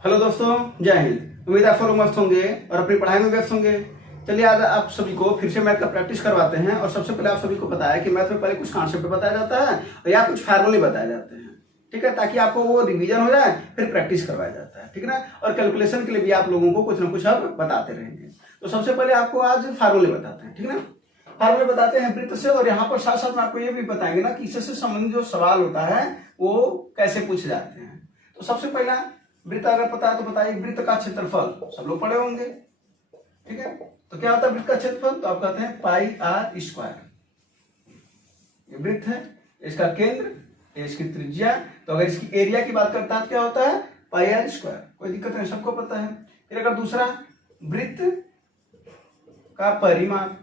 Hello दोस्तों, जय हिंद। उम्मीद है आप लोग मस्त होंगे और अपनी पढ़ाई में व्यस्त होंगे। चलिए आज आप सभी को फिर से मैथ का प्रैक्टिस करवाते हैं। और सबसे पहले आप सभी को पता है कि मैथ में पहले कुछ कॉन्सेप्ट बताया जाता है या कुछ फार्मूले बताए जाते हैं, ठीक है, ताकि आपको वो रिवीजन हो जाए, फिर प्रैक्टिस करवाया जाता है, ठीक है ना। और कैलकुलेशन के लिए भी आप लोगों को कुछ ना कुछ अब बताते रहेंगे। तो सबसे पहले आपको आज फार्मूले बताते हैं, ठीक है ना। फार्मूले बताते हैं वृत्त से, और यहाँ पर साथ साथ में आपको ये भी बताएंगे ना कि इससे संबंधित जो सवाल होता है वो कैसे पूछे जाते हैं। तो सबसे पहला वृत्त अगर पता है तो बताइए, वृत्त का क्षेत्रफल सब लोग पढ़े होंगे, ठीक है। तो क्या होता है वृत्त का क्षेत्रफल? तो आप कहते हैं पाई आर स्क्वायर। ये वृत्त है, इसका केंद्र, इसकी त्रिज्या। तो अगर इसकी एरिया की बात करता है तो क्या होता है? पाई आर स्क्वायर। कोई दिक्कत नहीं, सबको पता है। फिर अगर दूसरा वृत्त का परिमाप,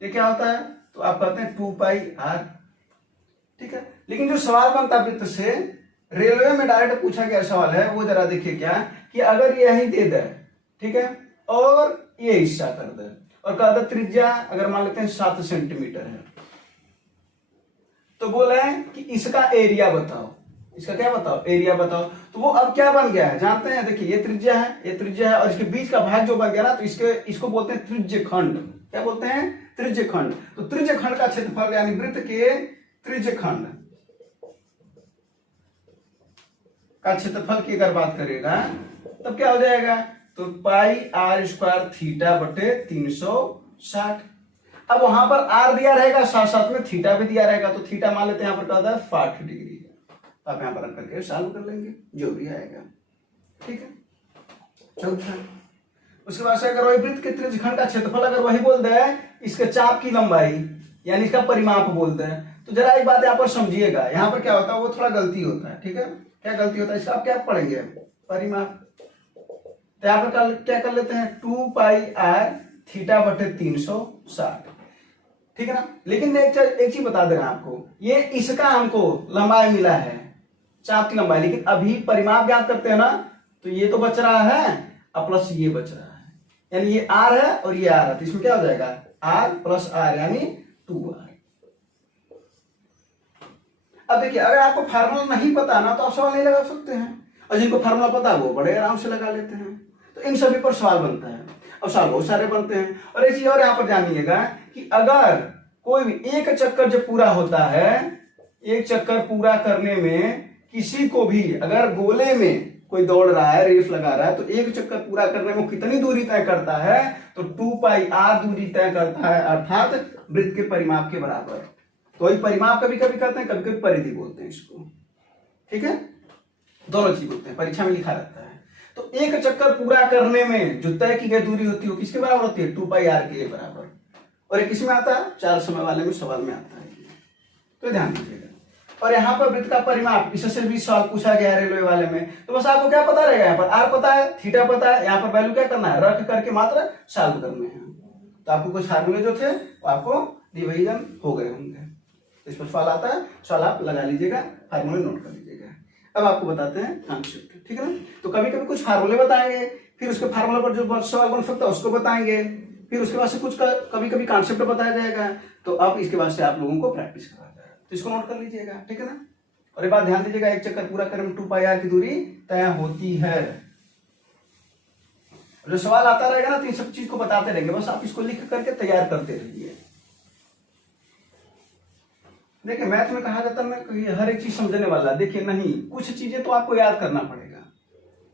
ये क्या होता है? तो आप कहते हैं 2 पाई आर, ठीक है। लेकिन जो सवाल बनता है वृत्त से, रेलवे में डायरेक्ट पूछा गया सवाल है, वो जरा देखिए क्या कि अगर यही दे दे, ठीक है, और ये हिस्सा कर दे और कह दे त्रिज्या अगर मान लेते हैं 7 सेंटीमीटर है, तो बोले कि इसका एरिया बताओ। इसका क्या बताओ? एरिया बताओ। तो वो अब क्या बन गया है जानते हैं? देखिए ये त्रिज्या है, ये त्रिज्या है, और इसके बीच का भाग जो बन गया ना, तो इसको बोलते हैं त्रिज्यखंड। क्या बोलते हैं? त्रिज्यखंड। तो त्रिज्यखंड का क्षेत्रफल यानी वृत्त के त्रिज्यखंड का क्षेत्रफल की अगर बात करेगा तब क्या हो जाएगा? तो पाई आर स्क्वायर थीटा बटे 360। अब वहां पर आर दिया रहेगा, साथ साथ में थीटा भी दिया रहेगा, तो थीटा मान लेते हैं यहाँ पर क्या होता है 60 डिग्री। तो आप यहाँ पर रख करके सॉल्व कर लेंगे जो भी आएगा, ठीक है। चौथा, उसके बाद से अगर वही वृत्त के त्रिज्यखंड का क्षेत्रफल अगर वही बोल दे, इसके चाप की लंबाई यानी इसका परिमाप बोल दे, तो जरा एक बात यहाँ पर समझिएगा। यहाँ पर क्या होता है, वो थोड़ा गलती होता है, ठीक है। क्या गलती होता है इसका? आप क्या पढ़ेंगे? परिमाप। तो यहाँ पर क्या कर लेते हैं 2 पाई आर थीटा बटे 360, ठीक है ना। लेकिन मैं एक चीज बता दे रहा हूं आपको, ये इसका हमको लंबाई मिला है, चाप की लंबाई, लेकिन अभी परिमाप ज्ञात करते हैं ना, तो ये तो बच रहा है और प्लस ये बच रहा है, यानी ये आर है और ये आर है, तो इसमें क्या हो जाएगा? आर प्लस आर यानी 2r। अब देखिए अगर आपको फार्मूला नहीं पता ना तो आप सवाल नहीं लगा सकते हैं, और जिनको फार्मूला पता है वो बड़े आराम से लगा लेते हैं। तो इन सभी पर सवाल बनता है, अब सवाल बहुत सारे बनते हैं। और एक चीज और यहाँ पर जानिएगा कि अगर कोई भी एक चक्कर जब पूरा होता है, एक चक्कर पूरा करने में किसी को भी अगर गोले में कोई दौड़ रहा है, रेस लगा रहा है, तो एक चक्कर पूरा करने में कितनी दूरी तय करता है? तो 2 पाई आर दूरी तय करता है, अर्थात वृत्त के परिमाप के बराबर। तो वही परिमाप कभी कभी कहते हैं, कभी कभी परिधि बोलते हैं इसको, ठीक है। दोनों चीज बोलते हैं, परीक्षा में लिखा रहता है। तो एक चक्कर पूरा करने में जो तय की गई दूरी होती है वो किसके बराबर होती है? 2 पाई आर के बराबर। और ये किसमें आता है? 4 समय वाले में सवाल में आता है, तो ध्यान दीजिएगा। और यहाँ पर वृत्त का परिमाप, इससे भी सवाल पूछा गया है रेलवे वाले में, तो बस आपको क्या पता रहेगा? यहाँ पर आर पता है, थीटा पता है, यहाँ पर वैल्यू क्या करना है? रख करके मात्र सॉल्व करने हैं। तो आपको कुछ फार्मूले जो थे वो आपको रिवीजन हो गए होंगे। इस पर सवाल आता है, सवाल आप लगा लीजिएगा, फार्मूले नोट कर लीजिएगा। अब आपको बताते हैं कॉन्सेप्ट, ठीक है ना। तो कभी कभी कुछ फार्मूले बताएंगे, फिर उसके फार्मूले पर जो सवाल बन सकता है उसको बताएंगे, फिर उसके बाद से कुछ कभी कभी कॉन्सेप्ट बताया जाएगा। तो अब इसके बाद से आप लोगों को प्रैक्टिस करवाया जाएगा, तो इसको नोट कर लीजिएगा, ठीक है ना। और एक बात ध्यान दीजिएगा, एक चक्कर पूरा करने में 2 पाई आर की दूरी तय होती है। जो सवाल आता रहेगा ना तो इन सब चीज को बताते रहेंगे, बस आप इसको लिख करके तैयार करते रहिए। देखिए मैथ में कहा जाता है ना कि हर एक चीज समझने वाला, देखिए नहीं, कुछ चीजें तो आपको याद करना पड़ेगा,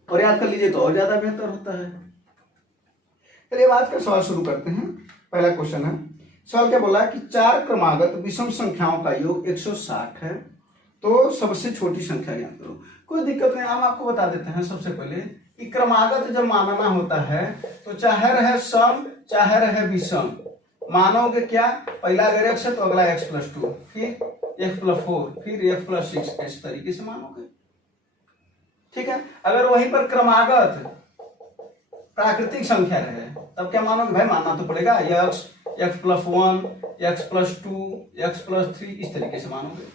और याद कर लीजिए तो और ज्यादा बेहतर होता है। चलिए आज का सवाल शुरू करते हैं। पहला क्वेश्चन है, सवाल क्या बोला कि 4 क्रमागत विषम संख्याओं का योग 160 है, तो सबसे छोटी संख्या ज्ञात करो। कोई दिक्कत नहीं, हम आपको बता देते हैं सबसे पहले कि क्रमागत जब मानना होता है तो चाहे रहे सम चाहे रहे विषम, मानोगे क्या? पहला अगर x है तो अगला x+2, फिर x+4, फिर x+6, इस तरीके से मानोगे, ठीक है। अगर वहीं पर क्रमागत प्राकृतिक संख्या रहे तब क्या मानोगे? भाई मानना तो पड़ेगा x, x+1, x+2, x+3, इस तरीके से मानोगे।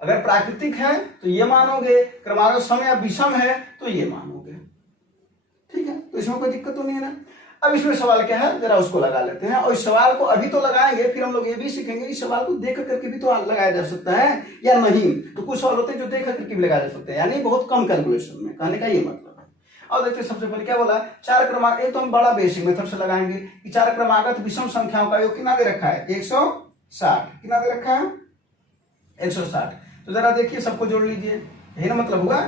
अगर प्राकृतिक है तो ये मानोगे, क्रमागत सम या विषम है तो ये मानोगे, ठीक है। तो इसमें कोई दिक्कत तो नहीं है ना। अब इसमें सवाल क्या है, जरा उसको लगा लेते हैं। और इस सवाल को अभी तो लगाएंगे, फिर हम लोग ये भी सीखेंगे इस सवाल को देख करके भी तो लगाया जा सकता है या नहीं। तो कुछ सवाल होते हैं जो देख करके भी लगाया जा सकते हैं, यानी बहुत कम कैलकुलेशन में, कहने का ये मतलब है। और देखते हैं सबसे पहले क्या बोला, चार क्रमांक, एक तो हम बड़ा बेसिक मेथड से लगाएंगे कि चार क्रमागत विषम संख्याओं का योग कितना दे रखा है, 160। कितना दे रखा है, 160। तो जरा देखिए, सबको जोड़ लीजिए, यही ना मतलब हुआ,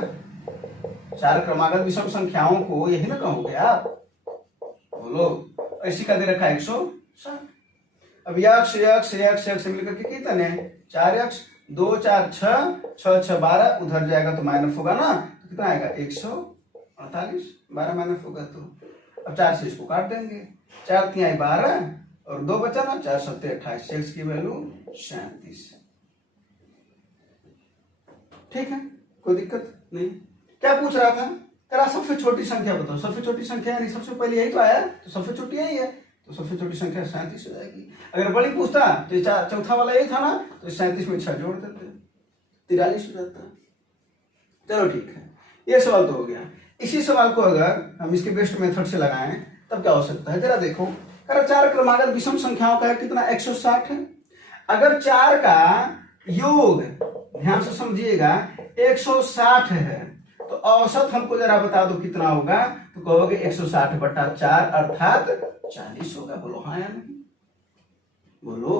चार क्रमागत विषम संख्याओं को यही ना कहोगे आप, बोलो। इसी का दे रखा है 160। अब यक्ष यक्ष यक्ष यक्ष मिलकर के कितने, 4 यक्ष, 2 4 6, 6 6 12, उधर जाएगा तो माइनस होगा ना, तो कितना आएगा 148, 12 माइनस होगा तो अब 4 से इसको काट देंगे, 4 3 12 और 2 बचा ना, 4 7 28, एक्स की वैल्यू 37। ठीक है, कोई दिक्कत नहीं। क्या पूछ रहा था, करा सबसे छोटी संख्या बताओ, सबसे छोटी संख्या यानी सबसे पहले यही तो आया, तो सबसे छोटी यही है, तो सबसे छोटी संख्या 37 हो जाएगी। अगर बड़ी पूछता तो चौथा वाला यही था ना, तो 37 में 6 जोड़ देते, 43 हो जाता। चलो ठीक है, ये सवाल तो हो गया। इसी सवाल को अगर हम इसके बेस्ट मेथड से लगाएं तब क्या हो सकता है, जरा देखो। अगर चार क्रमागत विषम संख्याओं का कितना 160 है, अगर चार का योग ध्यान से समझिएगा 160 है, तो औसत हमको जरा बता दो कितना होगा, तो कहोगे 160 बटा 4 अर्थात 40 होगा। बोलो हाँ या नहीं, बोलो।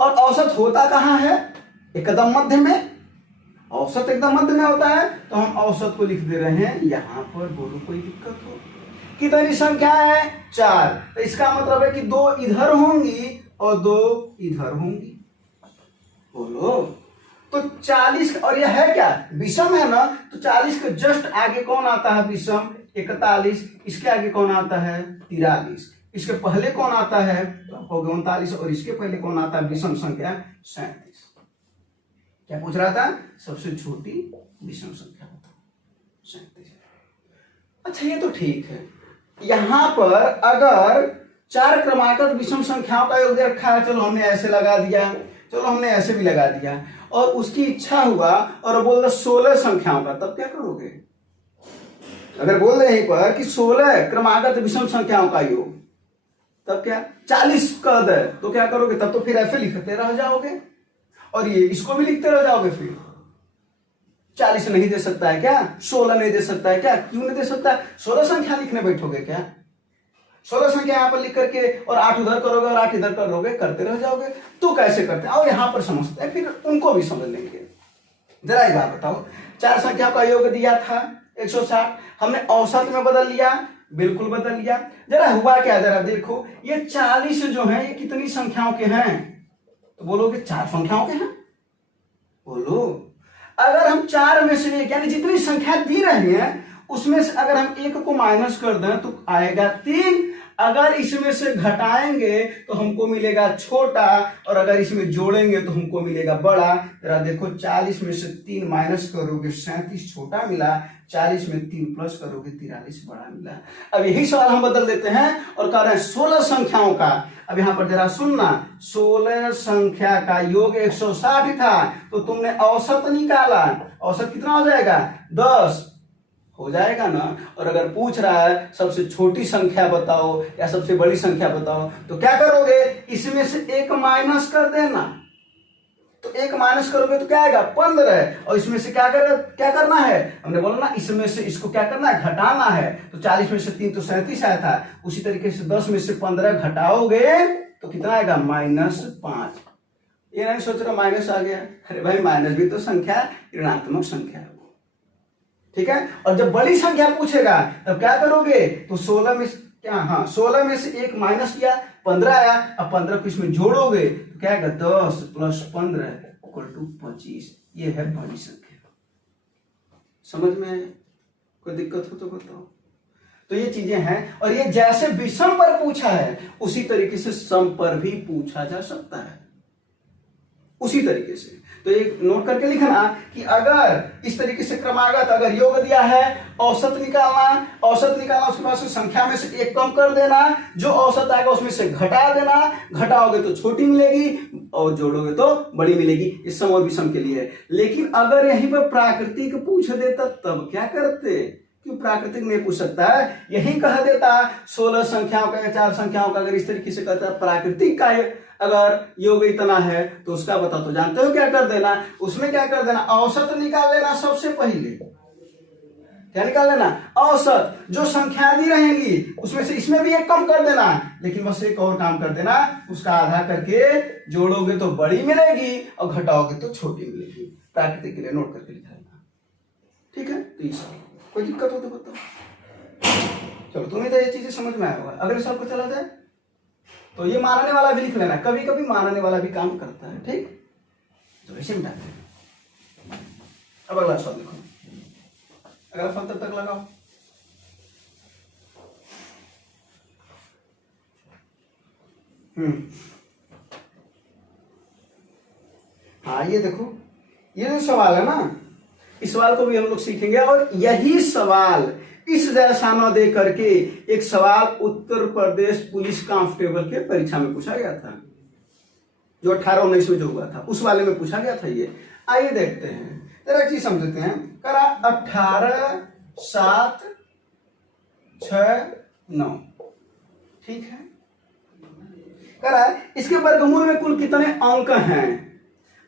और औसत होता कहां है, एकदम मध्य में, औसत एकदम मध्य में होता है, तो हम औसत को लिख दे रहे हैं यहां पर। बोलो कोई दिक्कत हो, कितनी संख्या है 4, तो इसका मतलब है कि 2 इधर होंगी और 2 इधर होंगी। बोलो, तो 40 और यह है क्या, विषम है ना, तो 40 के जस्ट आगे कौन आता है विषम, 41, इसके आगे कौन आता है 43, इसके पहले कौन आता है तो आपको 39, और इसके पहले कौन आता है विषम संख्या 37। क्या पूछ रहा था, सबसे छोटी विषम संख्या बताओ, 37। अच्छा ये तो ठीक है, यहां पर अगर चार क्रमागत विषम संख्याओं का योग रखा है, चलो हमने ऐसे लगा दिया, चलो हमने ऐसे भी लगा दिया, और उसकी इच्छा हुआ और बोल दो 16 संख्याओं का, तब क्या करोगे। अगर बोल रहे हैं पर कि 16 क्रमागत विषम संख्याओं का योग, तब क्या 40 कर दे तो क्या करोगे, तब तो फिर ऐसे लिखते रह जाओगे, और ये इसको भी लिखते रह जाओगे। फिर 40 नहीं दे सकता है क्या, 16 नहीं दे सकता है क्या, क्यों नहीं दे सकता, 16 संख्या लिखने बैठोगे क्या, 16 संख्या यहाँ पर लिख करके और 8 उधर करोगे और 8 इधर करोगे, करते रह जाओगे। तो कैसे करते हैं, और यहां पर समझते हैं, फिर उनको भी समझ लेंगे। जरा एक बात बताओ, चार संख्या का योग दिया था 160, हमने औसत में बदल लिया, बिल्कुल बदल लिया। जरा हुआ क्या, जरा देखो, ये 40 जो है ये कितनी संख्याओं के हैं, तो बोलोगे 4 संख्याओं के हैं। बोलो, अगर हम 4 में से एक, यानी जितनी संख्या दी रही है उसमें से अगर हम एक को माइनस कर दें तो आएगा 3, अगर इसमें से घटाएंगे तो हमको मिलेगा छोटा, और अगर इसमें जोड़ेंगे तो हमको मिलेगा बड़ा। जरा देखो, 40 में से 3 माइनस करोगे 37 छोटा मिला, 40 में 3 प्लस करोगे 43 बड़ा मिला। अब यही सवाल हम बदल देते हैं और कह रहे हैं 16 संख्याओं का। अब यहां पर जरा सुनना, 16 संख्या का योग 160 था, तो तुमने औसत निकाला, औसत कितना हो जाएगा 10 हो जाएगा ना। और अगर पूछ रहा है सबसे छोटी संख्या बताओ या सबसे बड़ी संख्या बताओ, तो क्या करोगे, इसमें से एक माइनस कर देना, तो एक माइनस करोगे तो क्या आएगा 15, और इसमें से क्या करना है, हमने बोला ना इसमें से इसको क्या करना है, घटाना है। तो 40 में से 3 तो 37 आया था, उसी तरीके से 10 में से 15 घटाओगे तो कितना आएगा -5। ये नहीं सोच रहा माइनस आ गया, अरे भाई माइनस भी तो संख्या, ऋणात्मक संख्या है, ठीक है। और जब बड़ी संख्या पूछेगा तब क्या करोगे, तो 16 में क्या, हाँ 16 में से एक माइनस किया 15 आया, अब 15 को इसमें जोड़ोगे तो क्या आएगा 10 + 15 = 25। ये है बड़ी संख्या। समझ में आए, कोई दिक्कत हो तो बताओ। तो ये चीजें हैं, और ये जैसे विषम पर पूछा है उसी तरीके से सम पर भी पूछा जा सकता है, उसी तरीके से। तो एक नोट करके लिखना कि अगर इस तरीके से क्रमागत अगर योग दिया है, औसत निकालना, उसके बाद से संख्या में से एक कम कर देना, जो औसत आएगा उसमें से घटा देना, घटाओगे तो छोटी मिलेगी और जोड़ोगे तो बड़ी मिलेगी। इस सम और विषम के लिए। लेकिन अगर यहीं पर प्राकृतिक पूछ देता तब क्या करते, क्यों प्राकृतिक नहीं पूछ सकता है? यही कह देता 16 संख्याओं का या 4 संख्याओं का, अगर इस तरीके से कहता प्राकृतिक का अगर योग इतना है तो उसका बता। तो जानते हो क्या कर देना, उसमें क्या कर देना, औसत निकाल लेना सबसे पहले। क्या निकाल लेना? औसत। जो संख्या दी रहेंगी उसमें से इसमें भी एक कम कर देना, लेकिन बस एक और काम कर देना, उसका आधा करके जोड़ोगे तो बड़ी मिलेगी और घटाओगे तो छोटी मिलेगी। प्राकृतिक के लिए नोट करके लिखा लेना, ठीक है? तो इस कोई दिक्कत हो तो बताओ। चलो तुम्हें तो ये चीजें समझ में आया होगा। अगले साल को चला जाए तो ये मानने वाला भी लिख लेना, कभी कभी मानने वाला भी काम करता है, ठीक? तो इसे मिटाते हैं। अब अगला सवाल लिखो, अगला फल तब तक लगाओ। हाँ ये देखो, ये जो सवाल है ना, इस सवाल को भी हम लोग सीखेंगे। और यही सवाल इस जैसा न दे करके एक सवाल उत्तर प्रदेश पुलिस कांस्टेबल के परीक्षा में पूछा गया था, जो 18-19 में जो हुआ था, उस वाले में पूछा गया था ये। आइए देखते हैं, जरा चीज समझते हैं। करा 18, 7, 6, 9, ठीक है? करा इसके वर्गमूल में कुल कितने अंक हैं?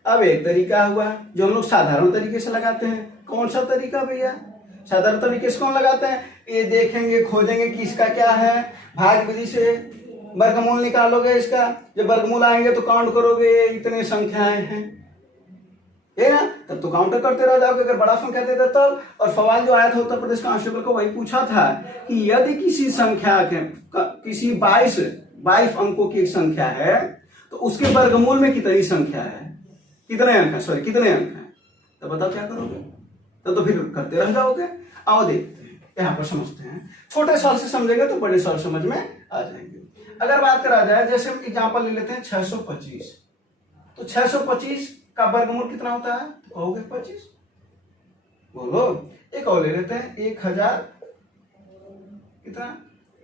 अब एक तरीका हुआ जो हम लोग साधारण तरीके से लगाते हैं। कौन सा तरीका भैया? साधारण तरीके से कौन लगाते हैं? ये देखेंगे, खोजेंगे कि इसका क्या है, भाग विधि से वर्गमूल निकालोगे इसका। जब वर्गमूल आएंगे तो काउंट करोगे, इतने संख्याएं हैं, है ना? तब तो काउंटर करते रह जाओगे अगर बड़ा संख्या देता तब। और सवाल जो आया था उत्तर प्रदेश कांस्टेबल को, वही पूछा था कि यदि किसी संख्या के किसी 22 अंकों की एक संख्या है तो उसके वर्गमूल में कितनी संख्या है, कितने अंक है, सॉरी कितने अंक हैं, तो बताओ क्या करोगे? तब तो फिर करते रह जाओगे। आओ देखते हैं, यहाँ पर समझते हैं। छोटे सवाल से समझेंगे तो बड़े सवाल समझ में आ जाएंगे। अगर बात करा जाए, जैसे हम एग्जाम्पल ले लेते हैं 625, तो 625 का वर्गमूल कितना होता है? तो कहोगे 25। बोलो। एक और ले लेते हैं 1000, कितना?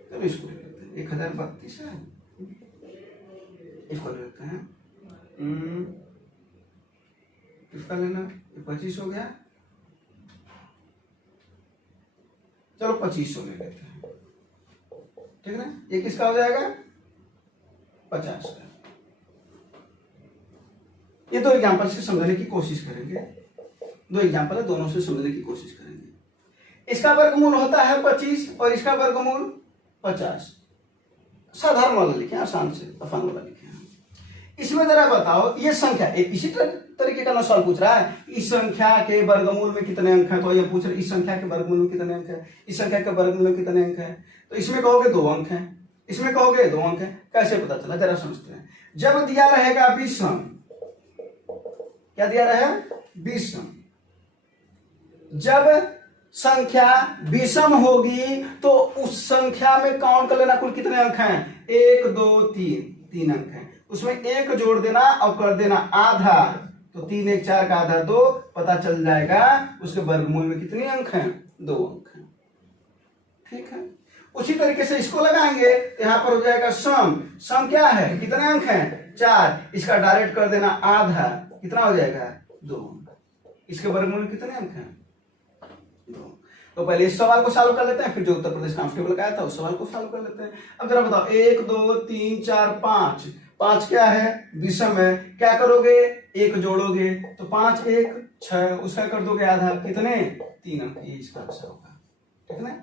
चलो इसको ले लेते हैं 1032 है, इसको ले लेते हैं, इसका लेना, 25 हो गया। चलो 2500 ले लेते हैं, ठीक है ना? ये किसका हो जाएगा? 50 का। ये दो एग्जाम्पल से समझने की कोशिश करेंगे। दो एग्जाम्पल है, दोनों से समझने की कोशिश करेंगे। इसका वर्गमूल होता है 25 और इसका वर्गमूल 50। साधारण वाला लिखे, आसान से आसान वाला लिखे। इसमें जरा बताओ, ये संख्या इसी तरीके का ना सवाल पूछ रहा है, इस संख्या के वर्गमूल में कितने अंक है? तो ये पूछ रहे इस संख्या के वर्गमूल में कितने अंक है, इस संख्या के वर्गमूल में कितने अंक है? तो इसमें कहोगे 2 अंक है, इसमें कहोगे 2 अंक है। कैसे पता चला, जरा समझते हैं। जब दिया रहेगा विषम, क्या दिया रहेगा? विषम। जब संख्या विषम होगी तो उस संख्या में काउंट कर लेना कुल कितने अंक हैं। 1, 2, 3 अंक हैं। उसमें 1 जोड़ देना और कर देना आधा, तो 3, 1, 4 का आधा 2, पता चल जाएगा उसके वर्गमूल में कितने अंक हैं, 2 अंक हैं। ठीक है, उसी तरीके से इसको लगाएंगे, यहां पर हो जाएगा सम। सम क्या है, कितने अंक हैं, 4, इसका डायरेक्ट कर देना आधा, कितना हो जाएगा, 2 अंक। इसके वर्गमूल में कितने अंक हैं, 2। तो पहले इस सवाल को सॉल्व कर लेते हैं, फिर जो उत्तर प्रदेश कांस्टेबल का आया था उस सवाल को सॉल्व कर लेते हैं। अब जरा बताओ, 1, 2, 3, 4, 5, 5 क्या है, विषम है। क्या करोगे, 1 जोड़ोगे तो 5, 1, 6, उसका कर दोगे आधा, कितने, 3 अंक। ये इसका आंसर होगा, ठीक है ना।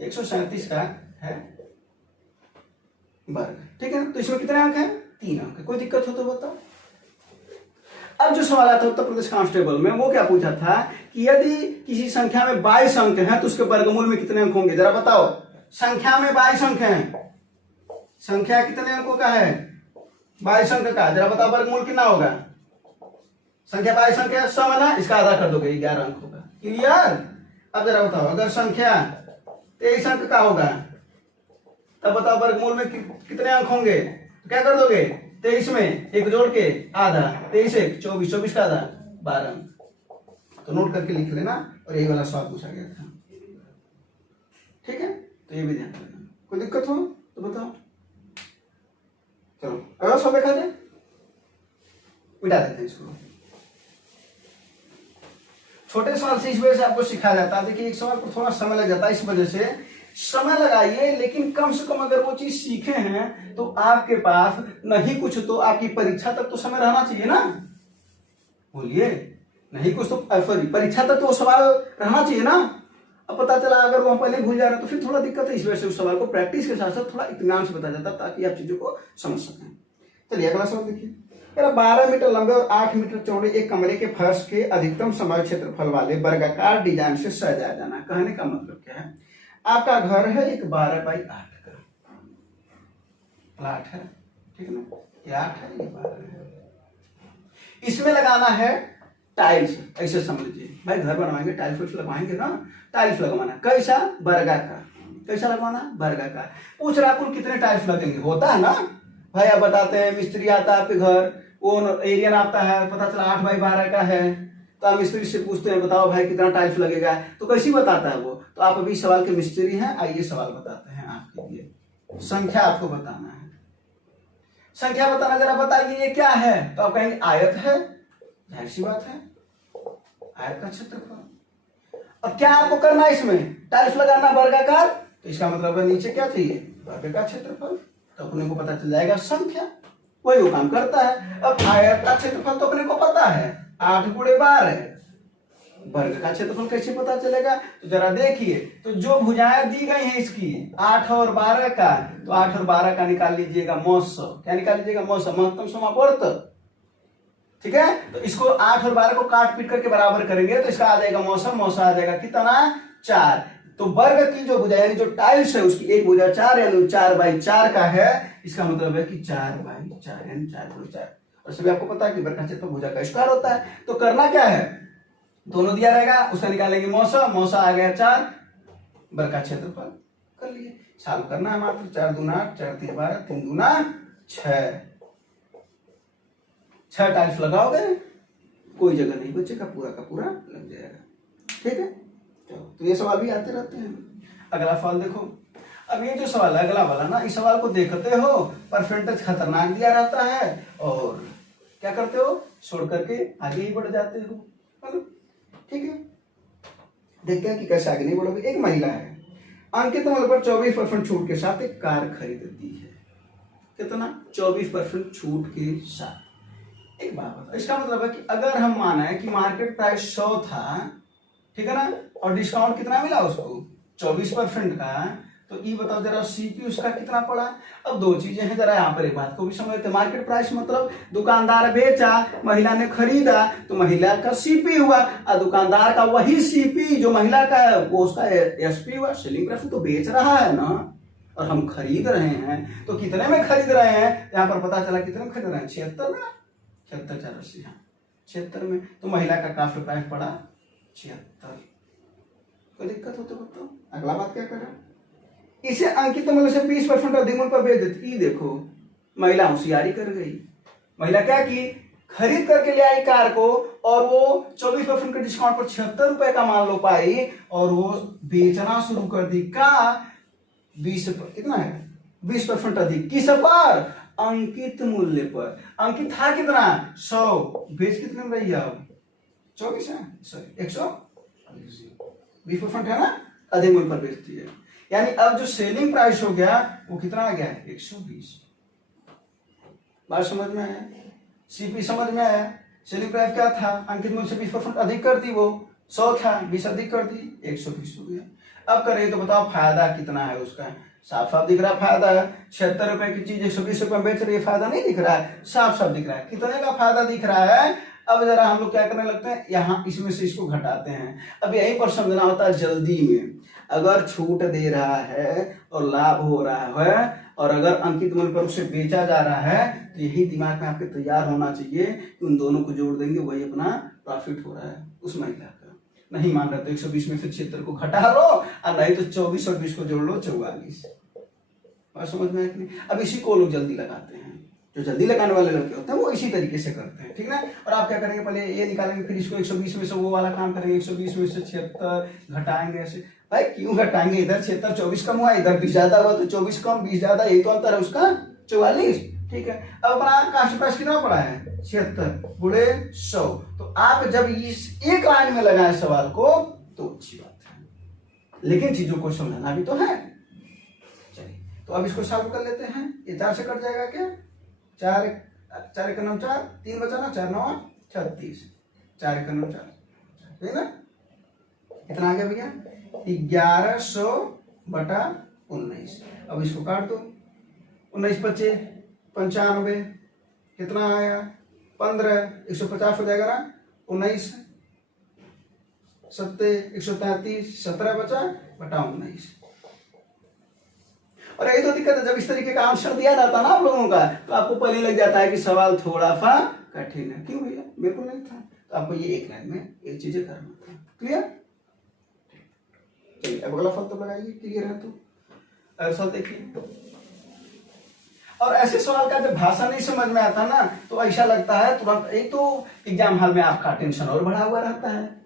137 का है वर्ग, ठीक है। तो इसमें कितने अंक है, 3 अंक। कोई दिक्कत हो तो बताओ। अब जो सवाल आता है उत्तर प्रदेश कांस्टेबल में, वो क्या पूछा था कि यदि किसी संख्या में 22 अंक हैं तो उसके वर्गमूल में कितने अंक होंगे। जरा बताओ, संख्या में 22 अंक हैं, संख्या कितने अंकों का है, 22 अंक का। जरा बताओ वर्गमूल कितना होगा। संख्या 22 अंक है, सम है ना, इसका आधा कर दोगे, 11 अंक होगा। क्लियर। अब जरा बताओ, अगर संख्या 23 अंक का होगा तब बताओ वर्गमूल में कितने अंक होंगे। तो क्या कर दोगे, 23 में 1 जोड़ के आधा, 23 1 24, 24 का आधा 12 अंक। तो नोट करके लिख लेना। और यही वाला सवाल पूछा गया था, ठीक है। तो ये भी ध्यान रखना। कोई दिक्कत हो तो बताओ। चलो अगला सवाल देखा जाए, मिटा देते हैं इसको। छोटे सवाल से इस वजह से आपको सिखाया जाता है। देखिए एक सवाल पर थोड़ा समय लग जाता है, इस वजह से समय लगाइए, लेकिन कम से कम अगर वो चीज सीखे हैं तो आपके पास नहीं कुछ तो आपकी परीक्षा तक तो समय रहना चाहिए ना। बोलिए, नहीं कुछ तो परीक्षा तक तो वो सवाल रहना चाहिए ना। अब पता चला अगर वो हम पहले भूल जा रहे हैं तो फिर थोड़ा दिक्कत है। इस वजह से उस सवाल को प्रैक्टिस के साथ साथ थोड़ा इत्मीनान से बताया जाता है ताकि आप चीजों को समझ सकें। चलिए अगला सवाल देखिए। 12 मीटर लंबे और 8 मीटर चौड़े एक कमरे के फर्श के अधिकतम संभव क्षेत्रफल वाले वर्गाकार डिजाइन से सजाया जाना। कहने का मतलब क्या है, आपका घर है एक 12x8 का प्लाट है, ठीक है ना, ये 8 है ये 12 है। इसमें लगाना है टाइल्स। ऐसे समझ लीजिए भाई, घर बनवाएंगे टाइल्स लगवाएंगे ना, टाइल्स लगवाना कैसा, वर्गाकार। कैसा लगवाना, वर्गाकार। पूछ रहा कुल कितने टाइल्स लगेंगे, होता है ना भाई। आप बताते हैं मिस्त्री आता है आपके घर, वो एरिया नापता है, पता चला 8x12 का है, तो आप मिस्त्री से पूछते हैं बताओ भाई कितना टाइल्स लगेगा, तो कैसी बताता है वो। तो आप अभी सवाल के मिस्त्री हैं, आइए सवाल बताते हैं आपके लिए। संख्या आपको बताना है, संख्या बताना, जरा बताइए ये क्या है। तो आप कहेंगे आयत है, जाहिर सी बात है, आयत का क्षेत्रफल। अब क्या आपको करना है, इसमें टाइल्स लगाना वर्गाकार, तो इसका मतलब है नीचे क्या चाहिए, वर्ग का क्षेत्रफल। तो अपने को पता चल जाएगा संख्या, वही वो काम करता है। अब आयत का क्षेत्रफल तो अपने को पता है 8 × 12, वर्ग का क्षेत्रफल कैसे पता चलेगा। तो जरा देखिए, तो जो भुजाएं दी गई हैं इसकी 8 और 12 का, तो 8 और 12 का निकाल लीजिएगा मौसम। क्या निकाल लीजिएगा, मौसम, महत्तम समापवर्त, ठीक है। तो इसको 8 और 12 को काट पीट करके बराबर करेंगे तो इसका आ जाएगा मौसम। मौसम आ जाएगा कितना, 4। तो वर्ग की जो भुजा यानी जो टाइल्स है उसकी एक भुजा 4 यानी 4x4 का है। इसका मतलब है कि 4x4 यानी 4x4। और सभी आपको पता है कि वर्ग का क्षेत्रफल भुजा का स्क्वायर होता है। तो करना क्या है, दोनों दिया रहेगा, उसका निकालेंगे मौसम। मौसम आ गया 4, वर्ग का क्षेत्रफल कर लिए। सॉल्व करना है मात्र। 4 दूना 8, 4 3 12, 3 दूना 6। 6 टाइल्स लगाओगे, कोई जगह नहीं बचेगा, पूरा का पूरा लग जाएगा, ठीक है। चलो, तो ये सवाल भी आते रहते हैं। अगला सवाल देखो। अब ये जो सवाल है अगला वाला ना, इस सवाल को देखते हो, परसेंटेज खतरनाक दिया रहता है और क्या करते हो, छोड़ करके आगे ही बढ़ जाते हो, ठीक है। देखते हैं कि कैसे आगे नहीं बढ़ोगे। एक महिला है, अंकित मूल्य पर 24% छूट के साथ एक कार खरीदती है। कितना, 24% छूट के साथ एक बात बता। इसका मतलब है कि अगर हम माने कि मार्केट प्राइस 100 था, ठीक है ना, और डिस्काउंट कितना मिला उसको 24% का, तो ये बताओ जरा सीपी उसका कितना पड़ा। अब दो चीजें हैं, जरा यहाँ पर एक बात को भी समझते। मार्केट प्राइस मतलब दुकानदार बेचा, महिला ने खरीदा, तो महिला का सीपी हुआ, और दुकानदार का वही सीपी जो महिला का है वो उसका एसपी हुआ, सेलिंग प्राइस। तो बेच रहा है ना, और हम खरीद रहे हैं, तो कितने में खरीद रहे हैं, यहाँ पर पता चला कितने में खरीद रहे हैं, 76 में, 76 4 80, हाँ 76 में। तो महिला का कास्ट प्राइस पड़ा 76। कोई दिक्कत हो तो बताओ। अगला बात क्या कर रहा है, इसे अंकित मूल्य से 20% अधिक मूल्य पर बेच देती। देखो महिला होशियारी कर गई। महिला क्या की, खरीद करके ले आई कार को, और वो 24% के डिस्काउंट पर 76 रुपए का मान लो पाई, और वो बेचना शुरू कर दी का 20 कितना है, 20% अधिक। किस पर, अंकित मूल्य पर। अंकित था कितना 100, बेच कितने में रही अब 24 है, सॉरी 120% है ना, अधिक मूल्य पर बेचती है। यानी अब जो सेलिंग प्राइस हो गया वो कितना आ गया है, 120। बात समझ में आया, सीपी समझ में आया। सेलिंग प्राइस क्या था, अंकित मूल्य से 20% अधिक कर दी, वो 100 था, 20 अधिक कर दी, 120 हो गया। अब करें तो बताओ फायदा कितना है उसका। साफ साफ दिख रहा है फायदा है, 76 रुपए की चीज 120 रुपए में बेच रही है, फायदा नहीं दिख रहा है, साफ साफ दिख रहा है। कितने का फायदा दिख रहा है। अब जरा हम लोग क्या करने लगते हैं, यहाँ इसमें से इसको घटाते हैं। अब यहीं पर समझना होता है जल्दी में, अगर छूट दे रहा है और लाभ हो रहा है, और अगर अंकित मूल्य पर उसे बेचा जा रहा है, तो यही दिमाग में आपके तैयार होना चाहिए कि उन दोनों को जोड़ देंगे, वही अपना प्रॉफिट हो रहा है उस महिला का। नहीं मान रहे तो 120 में से 76 को घटा लो, और नहीं तो 24 और 20 को जोड़ लो 44। और समझ में नहीं। अब इसी को लोग जल्दी लगाते हैं, जो जल्दी लगाने वाले लड़के होते हैं वो इसी तरीके से करते हैं, ठीक ना। और आप क्या करेंगे, पहले ये निकालेंगे, फिर इसको 120 में से वो वाला काम करेंगे, 120 में से 76 घटाएंगे। ऐसे भाई क्यों घटाएंगे, इधर 76 24 कम हुआ, इधर 20 ज्यादा हुआ, तो 24 कम 20 ज्यादा, यही तो अंतर है उसका 44, ठीक है। अब अपना कास्ट प्राइस कितना पड़ा है 76 गुणे 100। तो आप जब इस एक लाइन में लगाए सवाल को तो अच्छी बात है, लेकिन चीजों को समझना भी तो है। चलिए तो अब इसको सॉल्व कर लेते हैं। ये 4 से कट जाएगा क्या, 4 एक 9 4, 3 बचा ना, 4 9 36, 4 एक 9 4, ठीक ना। कितना आ गया भैया, 1100 बटा 19। अब इसको काट दो, 19 बचे 95, कितना आया 15, 150 हो जाएगा ना, 19 7 133, 17 बचा बटा 19। और यही तो दिक्कत है, जब इस तरीके का आंसर दिया जाता ना आप लोगों का, तो आपको पहले लग जाता है कि सवाल थोड़ा सा कठिन है। क्यों भैया, बिल्कुल नहीं था। तो आपको ये एक लाइन में एक चीजें करना था। क्लियर। चलिए अब अगला फल तो लगाइए, क्लियर है। तो अगला सवाल देखिए। और ऐसे सवाल का जब भाषा नहीं समझ में आता ना, तो ऐसा लगता है तुरंत, एक तो एग्जाम हॉल में आपका टेंशन और बढ़ा हुआ रहता है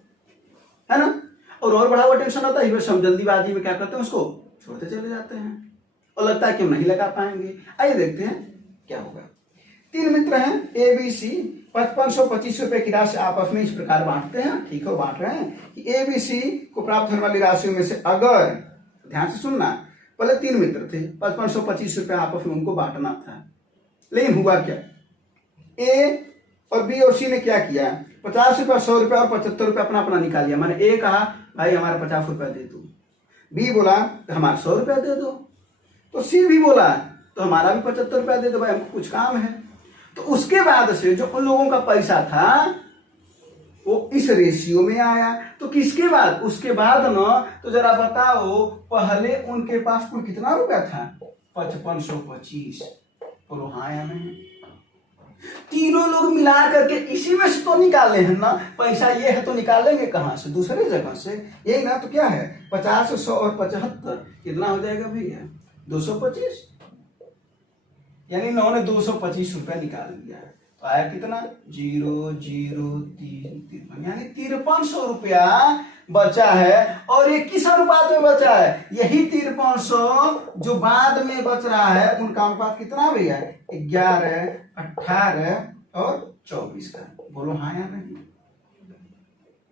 ना, और बढ़ा हुआ टेंशन होता है, हम जल्दीबाजी में क्या करते हैं, उसको छोड़ते चले जाते हैं और लगता है कि हम नहीं लगा पाएंगे। आइए देखते हैं क्या होगा। 3 मित्र हैं ए बी सी, 5525 रुपए की राशि आपस में इस प्रकार बांटते हैं। ठीक है, बांट रहे हैं कि ए बी सी को प्राप्त होने वाली राशियों में से अगर, ध्यान से सुनना, पहले 3 मित्र थे, 5525 रुपए आपस में उनको बांटना था। लेकिन हुआ क्या, ए और बी और सी ने क्या किया, 50 रुपया 100 रुपया और 75 रुपया अपना अपना निकाल लिया। मैंने ए कहा भाई हमारा 50 रुपया दे दो, बी बोला तो हमारा 100 रुपया दे दो, तो सी भी बोला तो हमारा भी 75 रुपया दे दो भाई, हमको कुछ काम है। तो उसके बाद से जो उन लोगों का पैसा था वो इस रेशियो में आया। तो किसके बाद, उसके बाद ना, तो जरा बताओ, पहले उनके पास कुल कितना रुपया था, 5525। बोलो हाँ या नहीं। तीनों लोग मिला करके इसी में से तो निकाले हैं ना पैसा, ये है तो निकालेंगे कहां से, दूसरे जगह से, यही ना। तो क्या है 50 100 और 75 कितना हो जाएगा भैया, 225। यानी इन्होंने 225 रुपया निकाल लिया। तो आया कितना, 00353, यानी 5300 रुपया बचा है। और ये किस अनुपात में बचा है, यही 5300 जो बाद में बच रहा है, उनका अनुपात कितना भैया, 11 18 और 24 का। बोलो हाँ या नहीं,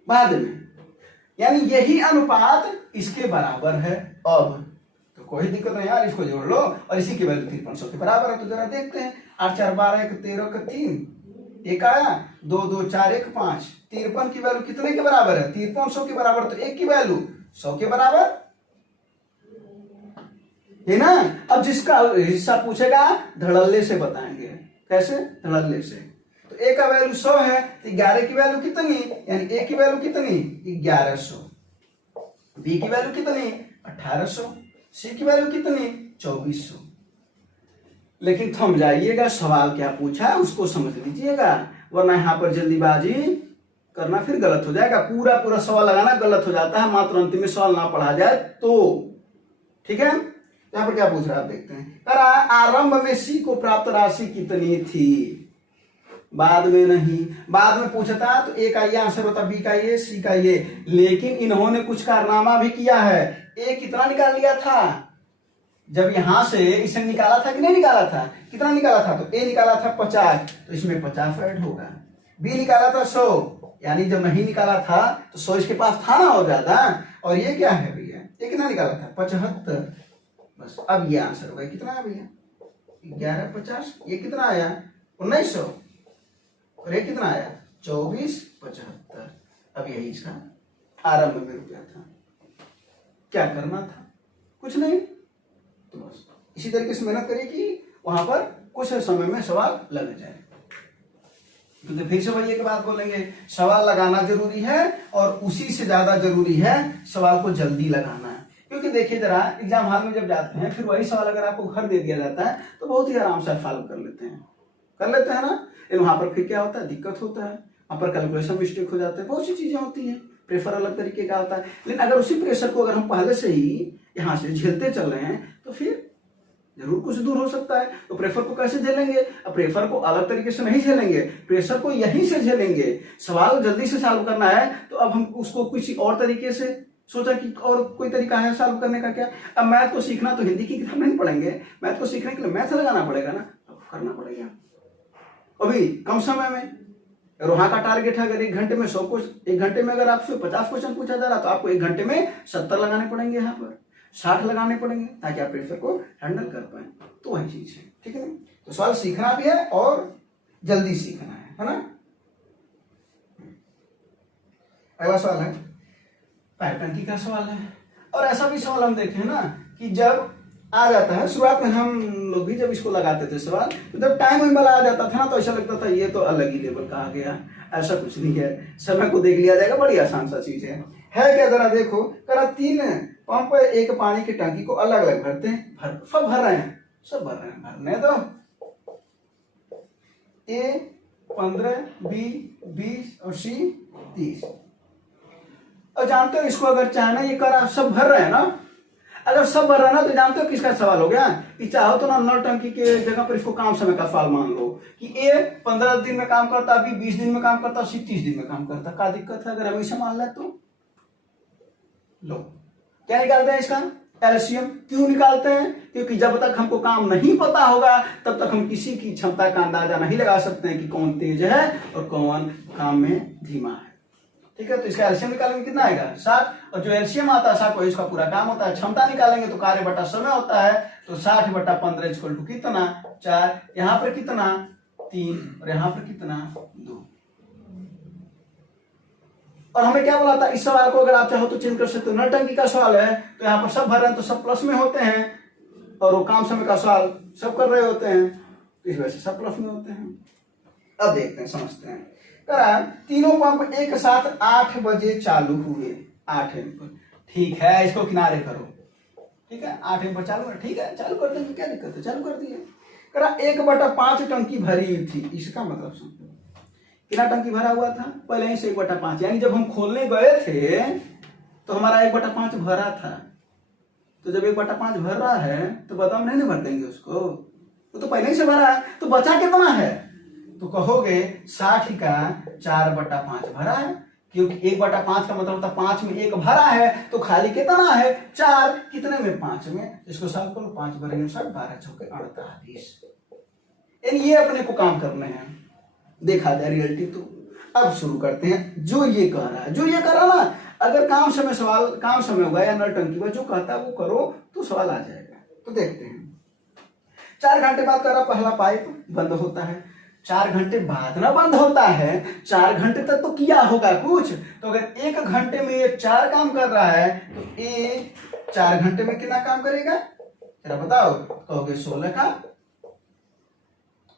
बाद में, यानी यही अनुपात इसके बराबर है। अब तो कोई दिक्कत नहीं यार, इसको जोड़ लो और इसी की वैल्यू 5300 के बराबर है। तो जरा देखते हैं, 8 4 12 1 13 का 3, एक आया, 2 2 4 1 5, 53 की वैल्यू कितने के बराबर है, 5300 के बराबर। तो एक की वैल्यू 100 के बराबर है ना। अब जिसका हिस्सा पूछेगा धड़ल्ले से बताएंगे, कैसे, धड़ल्ले से। तो ए का वैल्यू 100 है, तो 11 की वैल्यू कितनी, यानी ए की वैल्यू कितनी 1100, बी की वैल्यू कितनी 1800, सी की वैल्यू कितनी 2400। लेकिन थम जाइएगा, सवाल क्या पूछा है उसको समझ लीजिएगा, वरना यहाँ पर जल्दीबाजी करना फिर गलत हो जाएगा। पूरा पूरा सवाल लगाना गलत हो जाता है, मात्र अंतिम में सवाल ना पढ़ा जाए तो। ठीक है, यहाँ पर क्या पूछ रहा है आप देखते हैं। आरंभ में सी को प्राप्त राशि कितनी थी, बाद में नहीं, बाद में पूछता तो ए का ये आंसर होता, बी का ये, सी का ये। लेकिन इन्होंने कुछ कारनामा भी किया है। ए कितना निकाल लिया था, जब यहां से इसे निकाला था कि नहीं निकाला था, कितना निकाला था, तो ए निकाला था 50, तो इसमें 50 ऐड होगा। बी निकाला था 100, यानी जब नहीं निकाला था तो 100 इसके पास था ना और ज्यादा। और ये क्या है भैया, ये कितना निकाला था 75, बस। अब ये आंसर होगा, कितना है भैया 1150, ये कितना आया 1900, और ये कितना आया 2475। अब यही इसका आरंभ में रुपया था। क्या करना था, कुछ नहीं, तो बस इसी तरीके से मेहनत करिए कि वहां पर कुछ समय में सवाल लग जाए। तो फिर से वही एक बात बोलेंगे, सवाल लगाना जरूरी है और उसी से ज्यादा जरूरी है सवाल को जल्दी लगाना। क्योंकि देखिए जरा, एग्जाम हॉल में जब जाते हैं फिर वही सवाल अगर आपको घर दे दिया जाता है तो बहुत ही आराम से सॉल्व कर लेते हैं ना। लेकिन वहां पर फिर क्या होता है, दिक्कत होता है, वहां पर कैलकुलेशन मिस्टेक हो जाते हैं, बहुत सी चीजें होती हैं, प्रेशर अलग तरीके का होता है। लेकिन अगर उसी प्रेशर को अगर हम पहले से ही यहाँ से झेलते चल रहे हैं तो फिर जरूर कुछ दूर हो सकता है। तो प्रेशर को कैसे झेलेंगे, अब प्रेशर को अलग तरीके से नहीं झेलेंगे, प्रेशर को यहीं से झेलेंगे। सवाल जल्दी से सॉल्व करना है तो अब हम उसको किसी और तरीके से सोचा कि और कोई तरीका है सॉल्व करने का क्या। अब मैथ को सीखना तो हिंदी की किताब नहीं पढ़ेंगे, मैथ को सीखने के लिए मैथ लगाना पड़ेगा ना, अब करना पड़ेगा। अभी कम समय में। और वहां का टारगेट है अगर 1 घंटे में 100 क्वेश्चन, 1 घंटे में अगर आपसे 50 क्वेश्चन पूछा जा रहा तो आपको 1 घंटे में 70 लगाने पड़ेंगे, यहाँ पर 60 लगाने पड़ेंगे, ताकि आप पेपर को हैंडल कर पाए। तो वही चीज है, ठीक है ना। तो सवाल सीखना भी है और जल्दी सीखना है ना। अगला सवाल है पैटर्न का सवाल है। और ऐसा भी सवाल हम देखे ना कि जब आ जाता है, शुरुआत में हम लोग भी जब इसको लगाते थे सवाल, तो जब टाइम वाला आ जाता था ना तो ऐसा लगता था ये तो अलग ही लेवल का आ गया। ऐसा कुछ नहीं है, समय को देख लिया जाएगा, बड़ी आसान सा चीज है क्या। जरा देखो, करा 3 पंप एक पानी की टंकी को अलग अलग भरते हैं, सब भर रहे हैं, सब भर रहे हैं, भरने दो। ए 15, बी 20 और सी 30। और जानते हो इसको अगर चाहना, ये करा सब भर रहे हैं ना, अगर सब भर रहा ना तो जानते हो किसका सवाल हो गया कि चाहो तो ना नल टंकी के जगह पर इसको काम समय का सवाल मान लो कि ए 15 दिन में काम करता, बी 20 दिन में काम करता, सी 30 दिन में काम करता। क्या दिक्कत है अगर हमेशा मान ले तो? लो क्या निकालते हैं इसका एलसीएम। क्यों निकालते हैं? क्योंकि जब तक हमको काम नहीं पता होगा तब तक हम किसी की क्षमता का अंदाजा नहीं लगा सकते हैं कि कौन तेज है और कौन काम में धीमा है, ठीक है। तो इसका एलसीएम निकालेंगे कितना आएगा 7, और जो एलसीएम आता है 7 वही इसका पूरा काम होता है। क्षमता निकालेंगे तो कार्य बटा समय होता है, तो 60 बटा 15 इक्वल टू कितना 4, यहाँ पर कितना 3 और यहाँ पर कितना 2। और हमें क्या बोला था, इस सवाल को अगर आप चाहो तो चेंज कर सकते हो। नल टंकी का सवाल है तो यहाँ पर सब भर रहे हैं तो सब प्लस में होते हैं, और वो काम समय का सवाल सब कर रहे होते हैं, तो इस वजह से सब प्लस में होते हैं। अब देखते हैं, समझते हैं। करा तीनों पंप एक साथ 8 बजे चालू हुए, 8 पर, ठीक है। इसको किनारे करो, ठीक है। 8 पर चालू है, ठीक है, चालू कर देंगे, क्या दिक्कत है, चालू कर दिए। करा 1/5 टंकी भरी थी, इसका मतलब समझो कितना टंकी भरा हुआ था पहले ही से 1/5, यानी जब हम खोलने गए थे तो हमारा 1/5 भरा था। तो जब 1/5 भर रहा है तो बताओ नहीं भर देंगे उसको, वो तो पहले ही से भरा है, तो बचा कितना है? तो कहोगे 60 का 4/5 भरा है, क्योंकि 1/5 का मतलब होता है 5 में 1 भरा है, तो खाली कितना है 4, कितने में 5 में। इसको सॉल्व करो, 5 बरेंगे 60, 12 चौके 48। ये अपने को काम करने हैं, देखा जाए रियलिटी। तो अब शुरू करते हैं। जो ये कह रहा है, जो ये कर रहा ना, अगर काम समय सवाल काम समय होगा या नल टंकी में जो कहता है वो करो तो सवाल आ जाएगा। तो देखते हैं। 4 घंटे बाद कर रहा, पहला पाइप बंद होता है। 4 घंटे बाद ना बंद होता है, 4 घंटे तक तो किया होगा कुछ। तो अगर 1 घंटे में ये 4 काम कर रहा है तो ये 4 घंटे में कितना काम करेगा जरा बताओ। कहोगे 16 का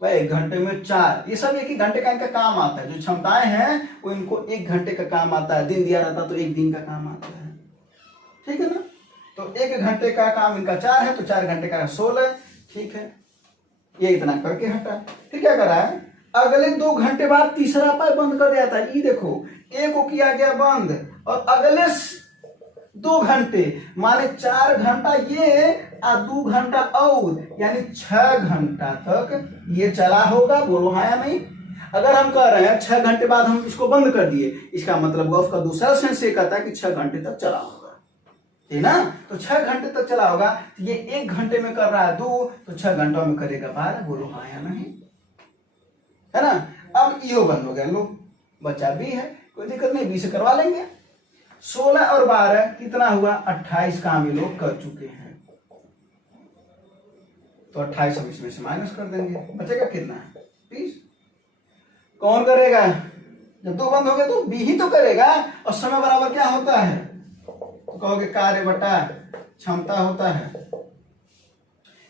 भाई 1 घंटे में 4, ये सब 1 घंटे का इनका काम आता है। जो क्षमताएं हैं वो इनको 1 घंटे का काम आता है। दिन दिया रहता तो 1 दिन का काम आता है, ठीक है ना। तो 1 घंटे का काम इनका 4 है, तो 4 घंटे का 16, ठीक है। ये इतना करके हटा। फिर क्या करा है, अगले 2 घंटे बाद तीसरा पाइप बंद कर दिया था। ये देखो, एक को किया गया बंद, और अगले 2 घंटे माने 4 घंटा ये और 2 घंटा और, यानी 6 घंटा तक ये चला होगा। बोलो हाँ या नहीं। अगर हम कह रहे हैं 6 घंटे बाद हम इसको बंद कर दिए, इसका मतलब उसका दूसरा सेंस ये कहता है कि 6 घंटे तक चला होगा, है ना। तो 6 घंटे तक चला होगा। तो ये 1 घंटे में कर रहा है 2, तो 6 घंटों में करेगा 12। बोलो हाँ या नहीं, है ना। अब यो बंद हो गया, लो बचा भी है, कोई दिक्कत नहीं, 20 से करवा लेंगे। 16 और 12 कितना हुआ 28 काम ये लोग कर चुके हैं। तो 28 हम इसमें से माइनस कर देंगे, बचेगा कितना 20। कौन करेगा? जब 2 बंद हो गए तो बी ही तो करेगा। और समय बराबर क्या होता है, तो कहोगे कार्य बटा क्षमता होता है।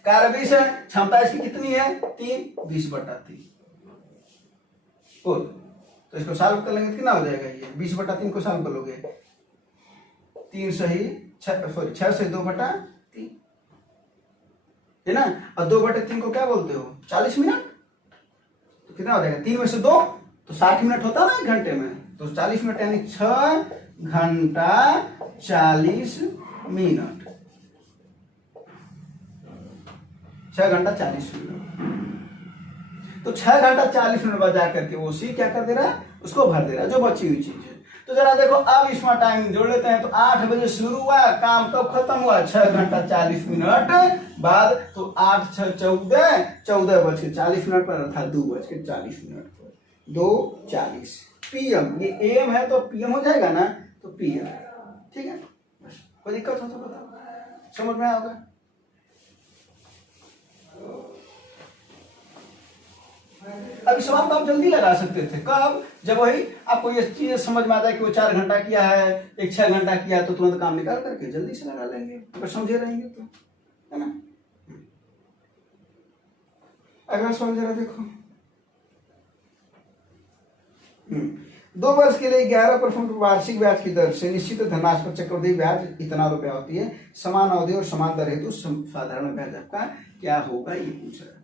कार्य 20 है, क्षमता इसकी कितनी है 3, 20/3। तो इसको सॉल्व कर लेंगे, कितना हो जाएगा ये 20/3 को सॉल्व कर लोगे 3 सही 6 से 2/3, है ना। और 2/3 को क्या बोलते हो 40 मिनट। तो कितना हो जाएगा 3 में से 2 तो 60 मिनट होता है ना 1 घंटे में। तो 40 मिनट यानी 6 घंटा 40 मिनट, 6 घंटा 40 मिनट। तो 6 घंटा 40 मिनट बजा करके वो सी क्या कर दे रहा है, उसको भर दे रहा है, जो बची हुई चीज है। तो जरा देखो अब इसमें टाइम जोड़ लेते हैं। तो 8 बजे शुरू हुआ, काम कब खत्म हुआ, 6 घंटा 40 मिनट बाद। तो 8 6 14, 14:40 पर, अर्थात 2:40 पर, 2:40 PM। ये AM है तो PM हो जाएगा ना, तो PM। ठीक है, बस कोई दिक्कत हो तो बताओ, समझ में आएगा। अब इस सवाल को आप जल्दी लगा सकते थे, कब, जब वही आपको ये चीज समझ में आता है कि वो 4 घंटा किया है, एक 6 घंटा किया, तो तुरंत काम निकाल करके जल्दी से लगा लेंगे, अगर समझे रहेंगे तो, है ना। अगला सवाल जरा देखो। 2 वर्ष के लिए 11% वार्षिक ब्याज की दर से निश्चित धनराशि पर चक्रवृद्धि ब्याज इतना रुपया होती है, समान अवधि और समान दर हेतु साधारण ब्याज आपका क्या होगा, ये पूछ रहा है।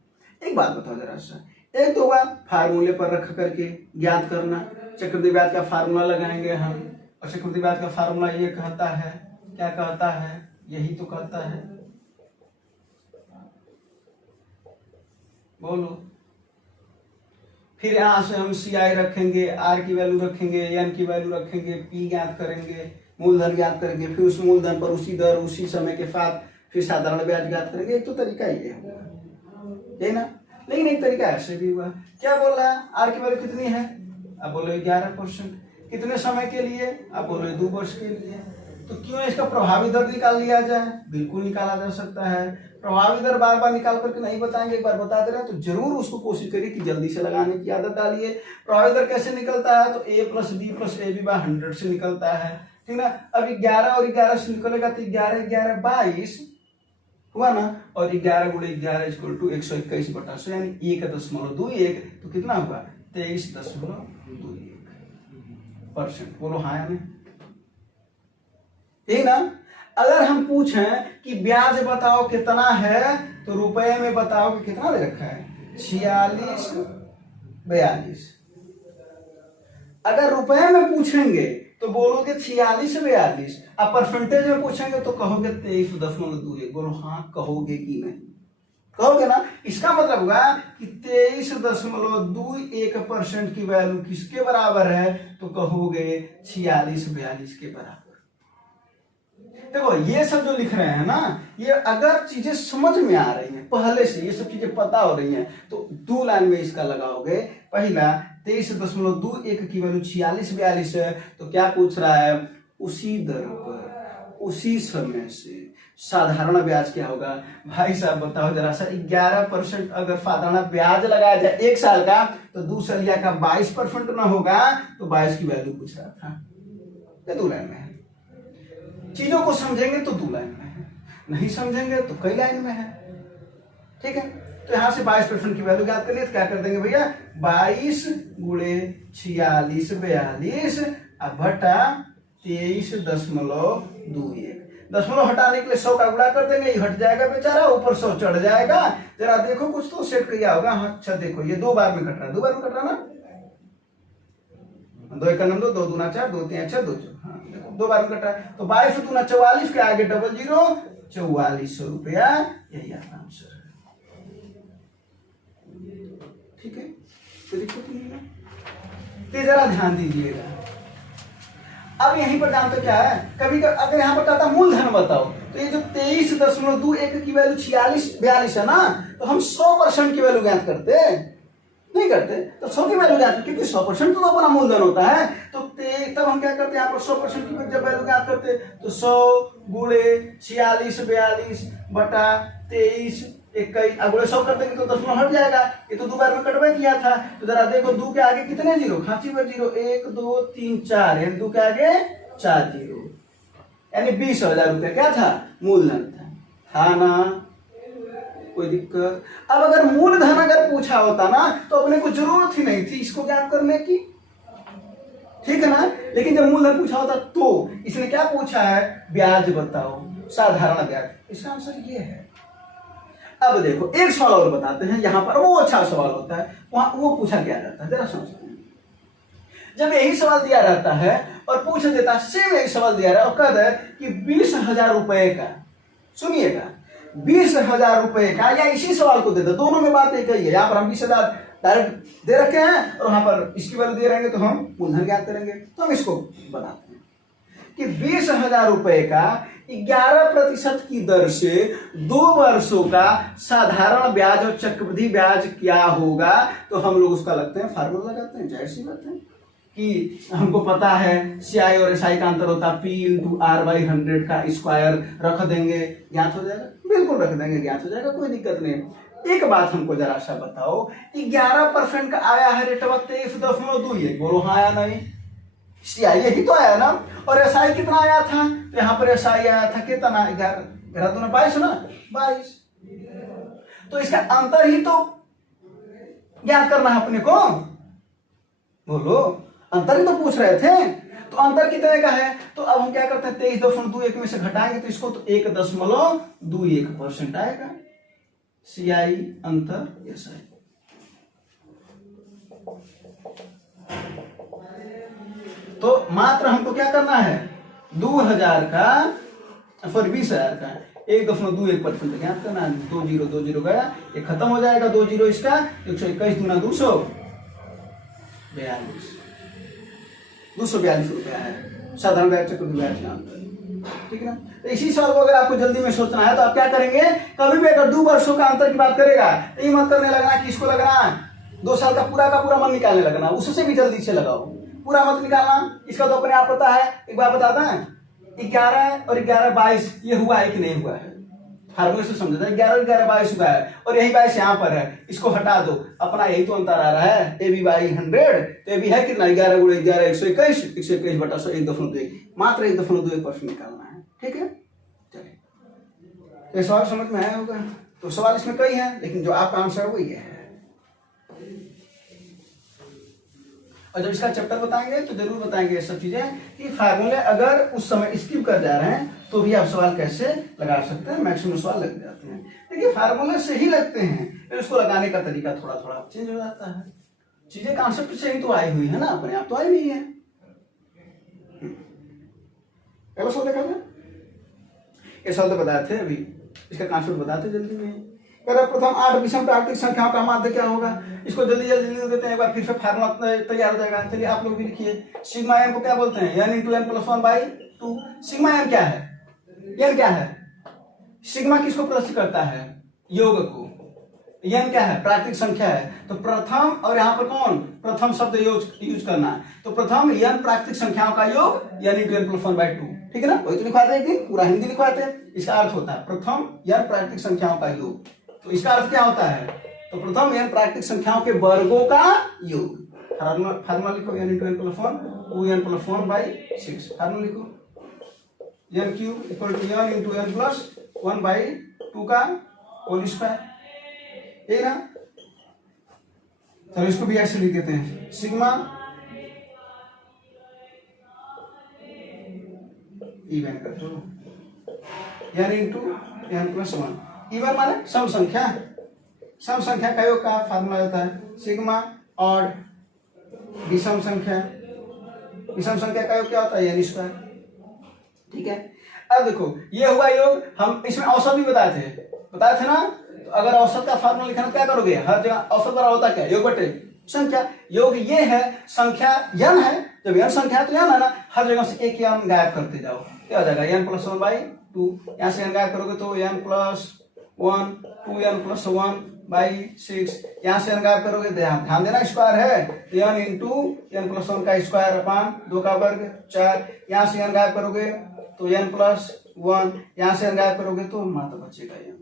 एक बात बताओ जरा सा, एक तो होगा फार्मूले पर रख करके ज्ञात करना, चक्रवृद्धि ब्याज का फार्मूला लगाएंगे हम, और चक्रवृद्धि ब्याज का फार्मूला ये कहता है, क्या कहता है, यही तो कहता है, बोलो। फिर यहां से हम CI रखेंगे, R की वैल्यू रखेंगे, N की वैल्यू रखेंगे, P ज्ञात करेंगे, मूलधन ज्ञात करेंगे, फिर उस मूलधन पर उसी दर उसी समय के साथ फिर साधारण ब्याज ज्ञात करेंगे। एक तो तरीका ये है ना। लेकिन एक तरीका ऐसे भी हुआ, क्या बोल रहा है, R की वैल्यू कितनी है, अब बोलो 11%, कितने समय के लिए, अब बोलो 2 वर्ष के लिए। तो क्यों इसका प्रभावी दर निकाल लिया जाए, बिल्कुल निकाला जा सकता है। प्रभावी दर बार बार निकाल करके नहीं बताएंगे, एक बार बता दे रहे हैं तो जरूर उसको कोशिश करिए कि जल्दी से लगाने की आदत डालिए। प्रभावी दर कैसे निकलता है, तो A + B + AB/100 से निकलता है, ठीक ना। अब 11 और 11 से निकलेगा तो 11 11 22 हुआ ना, और 11 × 11 = 121/100, यानी 1.21, तो कितना होगा 23.21%। बोलो हाँ या नहीं, ठीक ना। अगर हम पूछें कि ब्याज बताओ कितना है, तो रुपए में बताओ कि कितना दे रखा है, 46 42। अगर रुपए में पूछेंगे तो बोलोगे 46 42, अब परसेंटेज में पूछेंगे तो कहोगे 23.21। बोलो हाँ कहोगे कि नहीं, कहोगे ना। इसका मतलब होगा कि 23.21% की वैल्यू किसके बराबर है, तो कहोगे 46 42 के बराबर। देखो ये सब जो लिख रहे हैं ना, ये अगर चीजें समझ में आ रही हैं, पहले से ये सब चीजें पता हो रही हैं, तो 2 लाइन में इसका लगाओगे। पहला 23.21 की वैल्यू 46 42 है, तो क्या पूछ रहा है, उसी दर पर उसी समय से साधारण ब्याज क्या होगा। भाई साहब बताओ जरा सा, 11% अगर साधारण ब्याज लगाया जाए 1 साल का, तो 2 सालिया का 22% ना होगा, तो 22 की वैल्यू पूछ रहा था। ये 2 लाइन में है। चीजों को समझेंगे तो 2 लाइन में है, नहीं समझेंगे तो कई लाइन में है, ठीक है। तो यहां से 22% की वैल्यू याद कर लिए, तो क्या कर देंगे भैया, 22 × 46 42 बटा 23.21। दशमलव हटाने के लिए 100 का गुणा कर देंगे, ये हट जाएगा बेचारा, ऊपर 100 चढ़ जाएगा। जरा देखो कुछ तो सेट किया होगा। हाँ अच्छा देखो, ये 2 बार में कट रहा है, 2 बार में कट रहा ना, 2 × 9 2 2 4 2 3 6 2 4, 2 बार में कट रहा है। तो 22 × 2 = 44 के आगे 00 4400 रुपया, यही आपका आंसर है, ठीक है। तो दिक्कत नहीं है, तो जरा ध्यान दीजिएगा। अब यहीं पर जानते क्या है, कभी अगर यहाँ पर कहता मूलधन बताओ, तो ये जो 23.21 की वैल्यू 46 42 है ना, तो हम 100% की वैल्यू ज्ञात करते नहीं करते, तो 100 की वैल्यू ज्ञात, क्योंकि 100% तो अपना मूलधन होता है। तो तब हम क्या करते हैं, यहाँ पर 100% की जब वैल्यू ज्ञात करते, तो 100 × 46 42 बटा 23 21, अगर 100 कर देंगे तो 10 हट जाएगा। ये तो 2 बार में कटवा किया था। तो जरा देखो 2 के आगे कितने जीरो, खांची पर जीरो, 1 2 3 4, यानी 2 के आगे 4 जीरो, यानी 20,000 रुपया क्या था, मूलधन था ना। कोई दिक्कत। अब अगर मूलधन अगर पूछा होता ना, तो अपने को जरूरत ही नहीं थी इसको ज्ञात करने की, ठीक है ना। लेकिन जब मूलधन पूछा होता, तो इसने क्या पूछा है, ब्याज बताओ, साधारण ब्याज। इसका आंसर ये है। अब देखो एक सवाल और बताते हैं, यहां पर वो अच्छा सवाल होता है, वहां वो पूछा क्या जाता है, जरा समझते हैं। जब यही सवाल दिया रहता है और पूछ देता, सेम यही सवाल दिया रहा और कह दे कि 20,000 रुपए का, सुनिएगा 20,000 रुपए का, या इसी सवाल को दे दो, दोनों में बात एक ही है। यहाँ पर हम 20,000 डायरेक्ट दे रखे हैं और वहां पर इसकी वैल्यू दे रहेंगे, तो हम मूलधन ज्ञात करेंगे। तो हम इसको बनाते हैं कि 20,000 रुपए का 11% की दर से 2 वर्षों का साधारण ब्याज और चक्रवृद्धि ब्याज क्या होगा, तो हम लोग उसका लगते हैं फार्मूला लगाते हैं। जाहिर सी बात है कि हमको पता है CI और SI का अंतर होता है P × R/100 का स्क्वायर, रख देंगे ज्ञात हो जाएगा, बिल्कुल रख देंगे ज्ञात हो जाएगा, कोई दिक्कत नहीं। एक बात हमको जरा सा बताओ, 11% का आया है रेटवा 23.21, बोलो हाँ या नहीं। CI यही तो आया ना, और SI कितना आया था, तो यहाँ पर SI आया था कितना, 11 दूना 22 ना, 22। तो इसका अंतर ही तो ज्ञात करना है अपने को, बोलो अंतर ही तो पूछ रहे थे। तो अंतर कितने का है, तो अब हम क्या करते हैं 23.21 में से घटाएंगे तो इसको, तो 1.21% आएगा CI अंतर SI। तो मात्र हमको क्या करना है, 2000 का सॉरी 20,000 का 1.21% ज्ञात करना है। 2 0 गया, ये खत्म हो जाएगा, 2 0 इसका, 121 दूना 242 रुपया है साधारण ब्याज चक्रवृद्धि ब्याज का अंतर, ठीक है ना। तो इसी सवाल को अगर आपको जल्दी में सोचना है तो आप क्या करेंगे, कभी भी अगर 2 वर्षों का अंतर की बात करेगा तो ये मत करने लगना कि इसको लगना 2 साल का पूरा मन निकालने लगना, उससे भी जल्दी से लगाओ, पूरा मत निकालना। इसका तो अपने आप पता है, एक बार बताता है 11 और 11 22 ये हुआ है कि नहीं हुआ है, फार्मूले से समझा था। 11 और 11 22 हुआ है और यही 22 यहाँ पर है, इसको हटा दो, अपना यही तो अंतर आ रहा है AB/100, तो AB है कितना 11 × 11 121, 121 बटा 100 1.21, मात्र 1.21% निकालना है, ठीक है। चलिए तो सवाल समझ में आया होगा। तो सवाल इसमें कई है, लेकिन जो आपका आंसर वो ये है। और जब इसका चैप्टर बताएंगे तो जरूर बताएंगे ये सब चीजें कि फार्मूले अगर उस समय स्किप कर जा रहे हैं तो भी आप सवाल कैसे लगा सकते हैं। मैक्सिमम सवाल लग जाते हैं, देखिए फार्मूले से ही लगते हैं, फिर उसको लगाने का तरीका थोड़ा थोड़ा चेंज हो जाता है। चीजें कॉन्सेप्ट से ही तो आई हुई है ना, अपने आप तो आई नहीं है। पहला सवाल देखा था, ये सवाल तो बताए थे, अभी इसका कॉन्सेप्ट बताते जल्दी में। प्रथम 8 विषम प्राकृतिक संख्याओं का माध्य क्या होगा, इसको जल्दी जल्दी देते हैं, एक बार फिर से फार्मूला तैयार हो जाएगा। चलिए आप लोग भी लिखिए, सिग्मा एम को क्या बोलते हैं, n × n+1/2। सिग्मा एम क्या है, n क्या है, सिग्मा किसको प्लस करता है, योग को, n क्या है प्राकृतिक संख्या है। तो प्रथम, और यहाँ पर कौन प्रथम शब्द यूज करना है, तो प्रथम n प्राकृतिक संख्याओं का योग n × n+1/2, ठीक है ना। वही तो लिखवाते हैं, एक दिन पूरा हिंदी लिखवाते हैं। इसका अर्थ होता है प्रथम n प्राकृतिक संख्याओं का योग, तो इसका अर्थ क्या होता है, तो प्रथम n प्राकृतिक संख्याओं के वर्गों का योग। फार्मूला लिखो n × n+1 2n+1/6, फार्मूला लिखो n³ = n × n+1/2 का होल स्क्वायर, यही ना। चलो इसको भी ऐसे लिख देते हैं, सिग्मा इवन कर दो n × n+1। इवन माने सम संख्या, सम संख्या का योग का फार्मूला होता है सिग्मा ऑड विषम संख्या, विषम संख्या का योग क्या होता है n², ठीक है। अब देखो ये हुआ योग, हम इसमें औसत भी बताए थे ना। तो अगर औसत का फार्मूला लिखना क्या करोगे, हर जगह औसत बड़ा होता क्या, योग बटे संख्या। योग ये है, संख्या n है, जब n संख्या है तो n है ना, हर जगह से एक n गायब करते जाओ, क्या हो जाएगा n+1/2। यहाँ से n गायब करोगे तो n+1 2n+1/6, यहाँ से n गायब करोगे, ध्यान देना स्क्वायर है, तो n × n+1 का स्क्वायर अपान 2 का वर्ग 4। यहाँ से n गायब करोगे तो n+1, यहाँ से n गायब करोगे तो मात्र बचेगा n।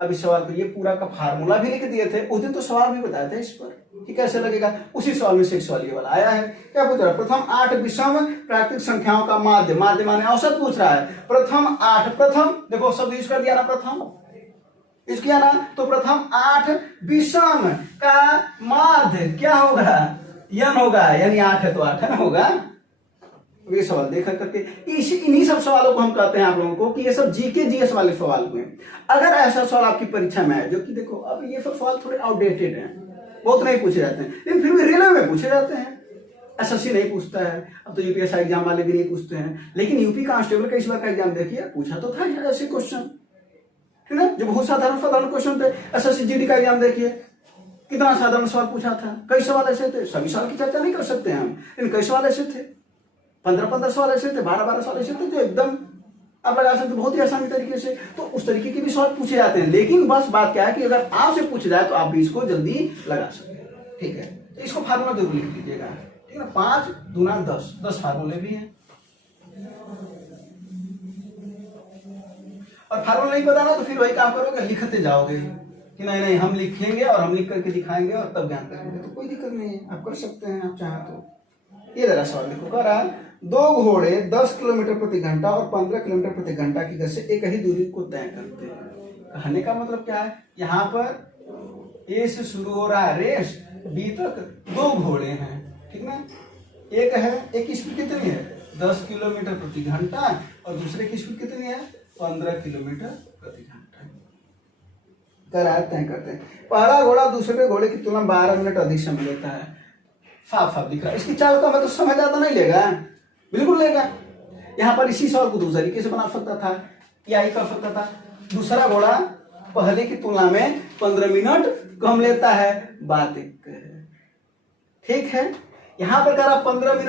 अब इस सवाल को ये पूरा का फार्मूला भी लिख दिए थे, उस दिन तो सवाल भी बताए थे इस पर कि कैसे लगेगा। उसी सवाल में से एक सवाल ये वाला आया है, क्या पूछ रहा है, प्रथम 8 विषम प्राकृतिक संख्याओं का माध्य, माध्य माने औसत पूछ रहा है। प्रथम 8, प्रथम देखो शब्द यूज कर दिया ना, प्रथम इस किया ना, तो प्रथम 8 विषम का माध्य क्या होगा, n होगा, यानी 8 है तो 8 है ना होगा। ये सवाल देखा करके इन्हीं सब सवालों को हम कहते हैं आप लोगों को कि ये सब जीके जीएस वाले सवाल हुए। अगर ऐसा सवाल आपकी परीक्षा में है, जो कि देखो अब ये सब सवाल थोड़े आउटडेटेड हैं, बहुत नहीं पूछे जाते हैं, लेकिन फिर भी रेलवे में पूछे जाते हैं, एसएससी नहीं पूछता है, अब तो यूपीएससी एग्जाम वाले भी नहीं पूछते हैं, लेकिन यूपी कांस्टेबल का इस बार का एग्जाम देखिए पूछा तो था ऐसे क्वेश्चन, ठीक है। जो बहुत साधारण साधारण क्वेश्चन थे, एसएससी जीडी का एग्जाम देखिए कितना साधारण सवाल पूछा था। कई सवाल ऐसे थे, सभी सवाल की चर्चा नहीं कर सकते हम, लेकिन कई सवाल ऐसे थे, 15-15 सवाल ऐसे थे, 12-12 सवाल ऐसे थे जो एकदम आप लगा सकते बहुत ही आसानी तरीके से। तो उस तरीके के भी सवाल पूछे जाते हैं, लेकिन बस बात क्या है कि अगर आपसे पूछ जाए तो आप भी इसको जल्दी लगा सकते हैं। ठीक है, तो इसको फार्मूला जरूर लिख लीजिएगा। ठीक है, 5 दूना 10 फार्मूले भी हैं। और फार्मूला नहीं पता ना तो फिर वही काम करोगे, लिखते जाओगे कि नहीं नहीं हम लिखेंगे और हम लिख करके दिखाएंगे और तब ज्ञान करेंगे, तो कोई दिक्कत नहीं है, आप कर सकते हैं आप चाहें तो। ये जरा सवाल देखो, कह रहा 2 घोड़े 10 किलोमीटर प्रति घंटा और 15 किलोमीटर प्रति घंटा की गति से एक ही दूरी को तय करते हैं। कहने का मतलब क्या है, यहाँ पर ए से शुरू हो रहा है रेस, बी तक 2 घोड़े हैं, ठीक ना। एक है, एक की स्पीड कितनी है 10 किलोमीटर प्रति घंटा और दूसरे की स्पीड कितनी है 15 किलोमीटर प्रति घंटा। तय करते हैं। पहला घोड़ा दूसरे घोड़े की तुलना 12 मिनट अधिक समय लेता है। साफ साफ दिख रहा है, इसकी चाल का मतलब समय ज्यादा नहीं लेगा, बिल्कुल लेगा। यहाँ पर इसी सवाल को दूसरे तरीके से बना सकता था, या ही कर सकता था, दूसरा घोड़ा पहले की तुलना में 15 मिनट कम लेता है, बात एक है। ठीक है, यहाँ पर कह रहा 15 मिनट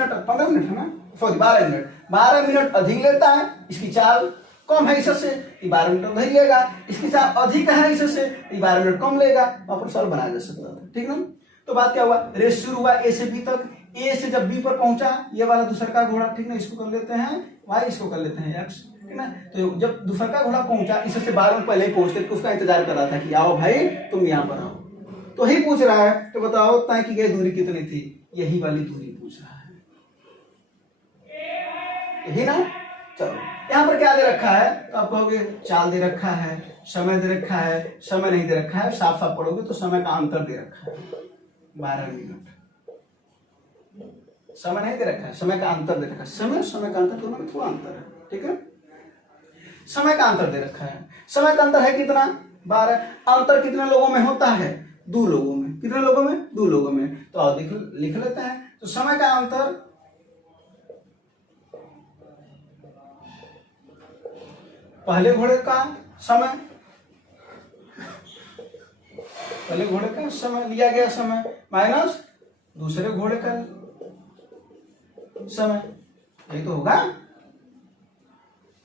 है ना, सॉरी 12 मिनट अधिक लेता है, इसकी चाल कम है इससे, 12 मिनट नहीं लेगा, इसकी चाल अधिक है इससे, 12 मिनट कम लेगा, वहां पर सवाल बनाया जा सकता था। ठीक ना। तो बात क्या हुआ, रेस शुरू हुआ ए से बी तक, ए से जब बी पर पहुंचा ये वाला दूसरा का घोड़ा, ठीक ना, इसको कर लेते हैं वाई, इसको कर लेते हैं एक्स, ठीक ना। तो जब दूसरा का घोड़ा पहुंचा इससे 12 मिनट पहले ही पहुंच करके उसका इंतजार कर रहा था कि आओ भाई तुम यहाँ पर आओ, तो ही पूछ रहा है तो बताओ तय की गई दूरी कितनी थी, यही वाली दूरी पूछ रहा है, यही ना। चलो यहाँ पर क्या दे रखा है, तो आप कहोगे चाल दे रखा है, समय दे रखा है, समय नहीं दे रखा है, साफ साफ पढ़ोगे तो समय का अंतर दे रखा है 12 मिनट, समय नहीं दे रखा है, समय का अंतर दे रखा है, समय का अंतर दोनों में थोड़ा अंतर है। ठीक है, समय का अंतर दे रखा है, समय का अंतर है कितना 12, अंतर कितने लोगों में होता है 2 लोगों में, कितने लोगों में 2 लोगों में, तो आओ लिख लेते हैं। तो समय का अंतर पहले घोड़े का समय, पहले घोड़े का समय लिया गया समय माइनस दूसरे घोड़े का समय, यही तो होगा।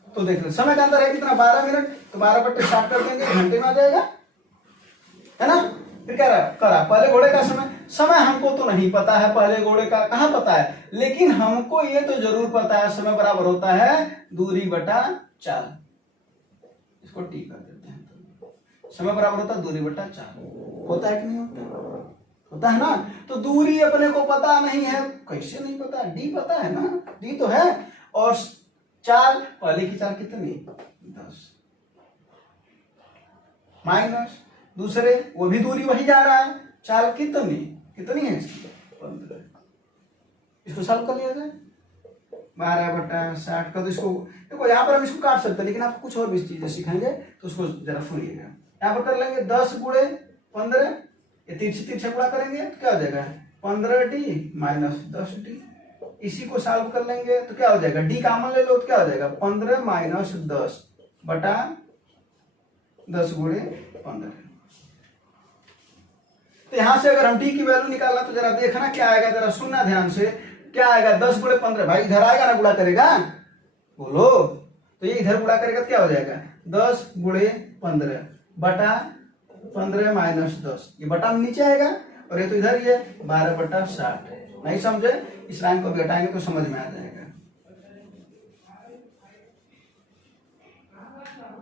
तो देख लो समय का अंतर है कितना 12 मिनट, तो 12/60 कर देंगे, घंटे में आ जाएगा, है ना। फिर क्या करा पहले घोड़े का समय हमको तो नहीं पता है, पहले घोड़े का कहाँ पता है, लेकिन हमको ये तो जरूर पता है समय बराबर होता है दूरी बटा चाल, इसको टी कर देते हैं, तो समय बराबर होता है दूरी बटा चाल, होता है कि नहीं होता, होता है ना। तो दूरी अपने को पता नहीं है, कैसे नहीं पता, डी पता है ना, डी तो है, और चाल पहले की चाल कितनी 10 माइनस दूसरे वो भी दूरी वही जा रहा है, चाल कितनी है इसकी 15, इसको सॉल्व कर लिया जाए 12/60 का। तो इसको देखो यहाँ पर हम इसको काट सकते हैं, लेकिन आपको कुछ और भी चीजें सिखाएंगे तो उसको जरा सुनिएगा। यहाँ पर कर लेंगे 10 गुणे 15, ये तिरछे गुणा करेंगे तो क्या हो जाएगा 15d माइनस 10d, इसी को सॉल्व कर लेंगे तो क्या हो जाएगा, डी कॉमन ले लो तो क्या हो जाएगा 15 माइनस 10 बटा 10 गुणे 15। तो यहां से अगर हम डी की वैल्यू निकालना तो जरा देखना क्या आएगा, जरा सुनना ध्यान से, क्या आएगा 10 गुणे 15, भाई इधर आएगा ना गुणा करेगा, बोलो, तो ये इधर गुणा करेगा तो क्या हो जाएगा 10 गुणे 15 बटा 15 माइनस 10, ये बटा नीचे आएगा और ये तो इधर ही है 12/60। नहीं समझे, इस लाइन को भी हटाएंगे तो समझ में आ जाएगा।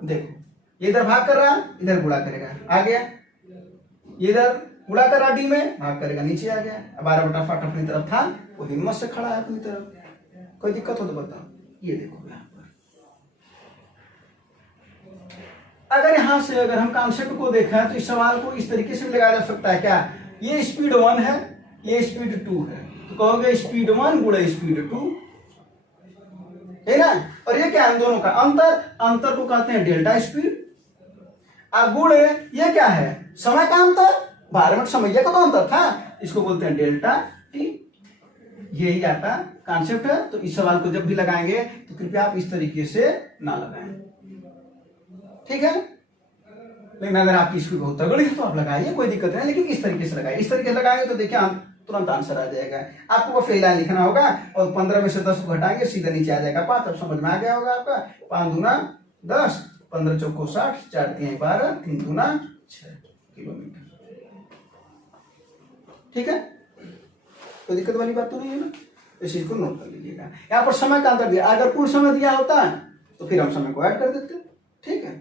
देखो ये इधर भाग कर रहा, इधर गुणा करेगा, आ गया, ये इधर गुणा कर रहा डी में, भाग करेगा नीचे आ गया, 12/60 अपनी तरफ था, वो हिम्मत से खड़ा है अपनी तरफ, कोई दिक्कत हो तो बताओ। ये देखो यहाँ पर अगर यहां से अगर हम कॉन्सेप्ट को देखा तो इस सवाल को इस तरीके से भी लगाया जा सकता है, क्या ये स्पीड 1 है, ये स्पीड 2 है, तो कहोगे स्पीड 1 गुणे स्पीड 2, है ना। और ये क्या है दोनों का अंतर को कहते हैं डेल्टा स्पीड, और गुणे ये क्या है समय का अंतर, 12 मिनट समय का तो अंतर था, इसको बोलते हैं डेल्टा टी। यही आपका कॉन्सेप्ट है। तो इस सवाल को जब भी लगाएंगे तो कृपया आप इस तरीके से ना लगाएं, ठीक है। लेकिन अगर आपकी स्पीड बहुत तगड़ी है तो आप लगाइए, कोई दिक्कत नहीं, लेकिन इस तरीके से लगाइए। इस तरीके से लगाएंगे तो देखिए तुरंत आंसर आ जाएगा। आपको वो फेल लाइन लिखना होगा और 15 में से 10 को घटाएंगे, सीधा नीचे आ जाएगा 5। अब समझ में आ गया होगा आपका। 5 दूना 10, 15 चौको 60, 4 तिहाई 12, 3 दूना 6 किलोमीटर। ठीक है, कोई दिक्कत वाली बात तो नहीं है ना। इस चीज को नोट कर लीजिएगा। यहाँ पर समय का अंतर दिया, अगर पूर्ण समय दिया होता है तो फिर हम समय को ऐड कर देते। ठीक है,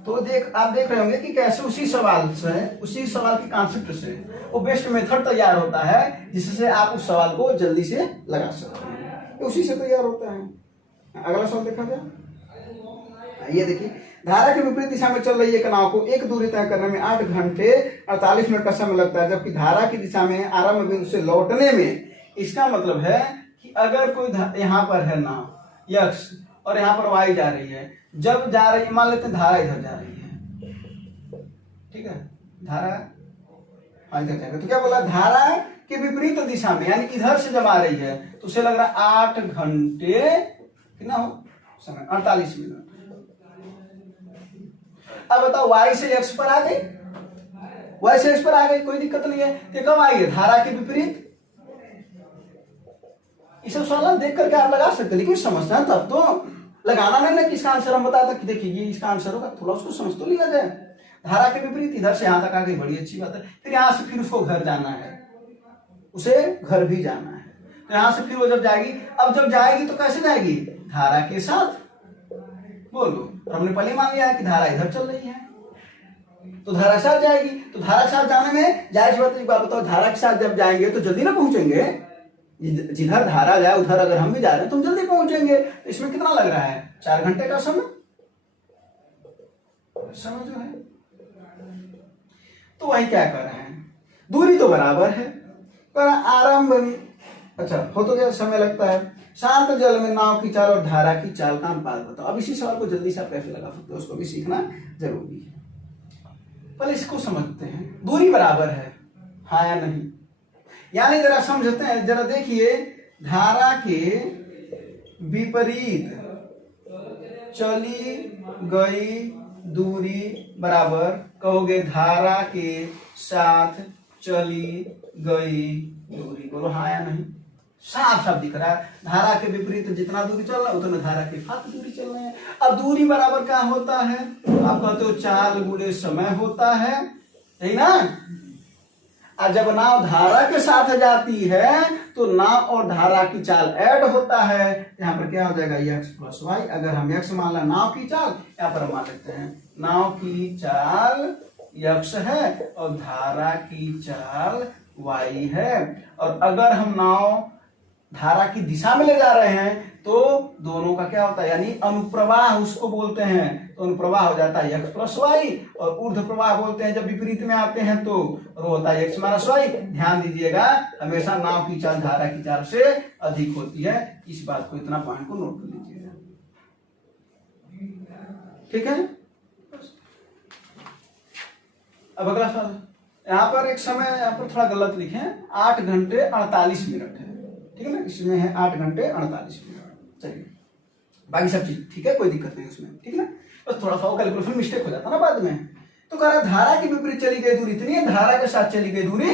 तो आप देख रहे होंगे कि कैसे उसी सवाल के कॉन्सेप्ट से वो बेस्ट मेथड तैयार होता है जिससे आप उस सवाल को जल्दी से लगा सकते हैं। उसी से तैयार होता है। अगला सवाल देखा जाए। ये देखिए, धारा के विपरीत दिशा में चल रही एक नाव को एक दूरी तय करने में 8 घंटे 48 मिनट का समय लगता है, जबकि धारा की दिशा में आरंभ बिंदु से लौटने में, इसका मतलब है कि अगर कोई यहाँ पर है नाव यक्स और यहाँ पर वाई जा रही है, जब जा रही है, मान लेते हैं धारा इधर जा रही है, ठीक है, धारा इधर जा रही है, तो क्या बोला, धारा के विपरीत दिशा में यानी इधर से जब आ रही है तो उसे लग रहा है 8 घंटे कितना हो समय 48 मिनट। अब बताओ y से x पर आ गई, y से x पर आ गई, कोई दिक्कत नहीं है। ये कब आई है, धारा के विपरीत। इसे सवाल देख करके आप लगा सकते, लेकिन समझना है तब तो, लगाना नहीं ना कि इसका आंसर हम बताते कि देखिए ये इसका आंसर होगा, थोड़ा उसको समझ तो लिया जाए। धारा के विपरीत इधर से यहां तक आ गई, बड़ी अच्छी बात है। फिर यहां से फिर उसको घर जाना है, उसे घर भी जाना है, तो यहां से फिर वो जब जाएगी, अब जब जाएगी तो कैसे जाएगी, धारा के साथ। बोलो, हमने पहले मान लिया है कि धारा इधर चल रही है तो धारा के साथ जाएगी, तो धारा के साथ जाने में जाहिर बात, एक बात बताओ, धारा के साथ जब जाएंगे तो जल्दी ना पहुंचेंगे। जिधर धारा जाए उधर अगर हम भी जा रहे हैं तो हम जल्दी पहुंचेंगे। तो इसमें कितना लग रहा है, 4 घंटे का समय जो है। तो वही क्या कर रहे हैं, दूरी तो बराबर है पर आरंभ, अच्छा हो तो क्या समय लगता है। शांत जल में नाव की चाल और धारा की चाल का अनुपात बताओ। अब इसी सवाल को जल्दी से आप कैसे लगा सकते हो, उसको भी सीखना जरूरी है। पहले इसको समझते हैं, दूरी बराबर है हाँ या नहीं, यानी जरा समझते हैं, जरा देखिए, धारा के विपरीत चली गई दूरी बराबर, कहोगे धारा के साथ चली गई दूरी। बोलो हाँ या नहीं, साफ साफ दिख रहा है। धारा के विपरीत जितना दूरी चल रहा है उतना धारा के साथ दूरी चल रही है। अब दूरी बराबर क्या होता है, आप कहते हो चाल गुणे समय होता है, यही ना। और जब नाव धारा के साथ जाती है तो नाव और धारा की चाल ऐड होता है। यहाँ पर क्या हो जाएगा, x प्लस वाई। अगर हम x मान ला नाव की चाल, यहाँ पर हम मान लेते हैं नाव की चाल x है और धारा की चाल y है। और अगर हम नाव धारा की दिशा में ले जा रहे हैं तो दोनों का क्या होता है, यानी अनुप्रवाह उसको बोलते हैं। तो अनुप्रवाह हो जाता है x प्लस वाई, और ऊर्ध्व प्रवाह बोलते हैं जब विपरीत में आते हैं तो वो होता है x माइनस वाई। ध्यान दीजिएगा, हमेशा नाव की चाल धारा की चाल से अधिक होती है। इस बात को, इतना पॉइंट को नोट कर लीजिएगा, ठीक है। अब अगला सवाल, यहाँ पर एक समय यहाँ पर थोड़ा गलत लिखे, 8 घंटे 48 मिनट है, ठीक है ना। इसमें है 8 घंटे 48 मिनट। चलिए, बाकी सब चीज ठीक है, कोई दिक्कत नहीं उसमें, ठीक है ना। बस थोड़ा सा कैलकुलेशन मिस्टेक हो जाता ना बाद में। तो कह रहा धारा के विपरीत चली गई दूरी इतनी है, धारा के साथ चली गई दूरी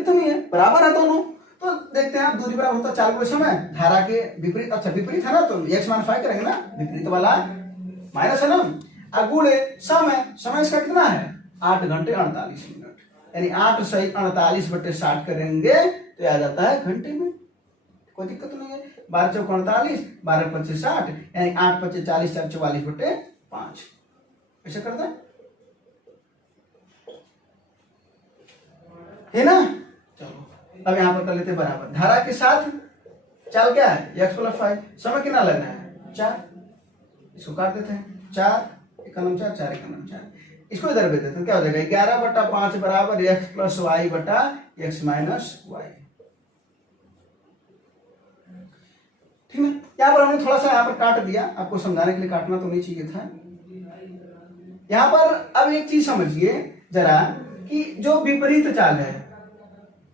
इतनी है, बराबर है दोनों। तो देखते हैं, आप दूरी बराबर होता है 4 गुणे समय, धारा के विपरीत, अच्छा विपरीत है ना तो x माइनस फाइव करेंगे ना, विपरीत वाला माइनस है ना, और गुणे समय, समय इसका कितना है 8 घंटे 48 मिनट, यानी 8 सही 48 बटे 60 करेंगे तो आ जाता है घंटे में, कोई दिक्कत नहीं है। 12 चौक 48, 12 पच्चीस 60, यानी 8 पच्चीस 40, 4 44 बटे 5, ऐसा करता है ना। चलो अब यहां पर कर लेते बराबर, धारा के साथ चाल क्या है x प्लस 5, समय कितना लग रहा है 4, इसको काट देते हैं, 4 एकम 4, 4 एकम 4, इसको इधर भेज देते हैं, क्या हो जाएगा 11 बटा 5 बराबर x प्लस वाई बटा x माइनस वाई, ठीक है। यहाँ पर हमने थोड़ा सा यहाँ पर काट दिया, आपको समझाने के लिए काटना तो नहीं चाहिए था। यहाँ पर अब एक चीज समझिए जरा, कि जो विपरीत चाल है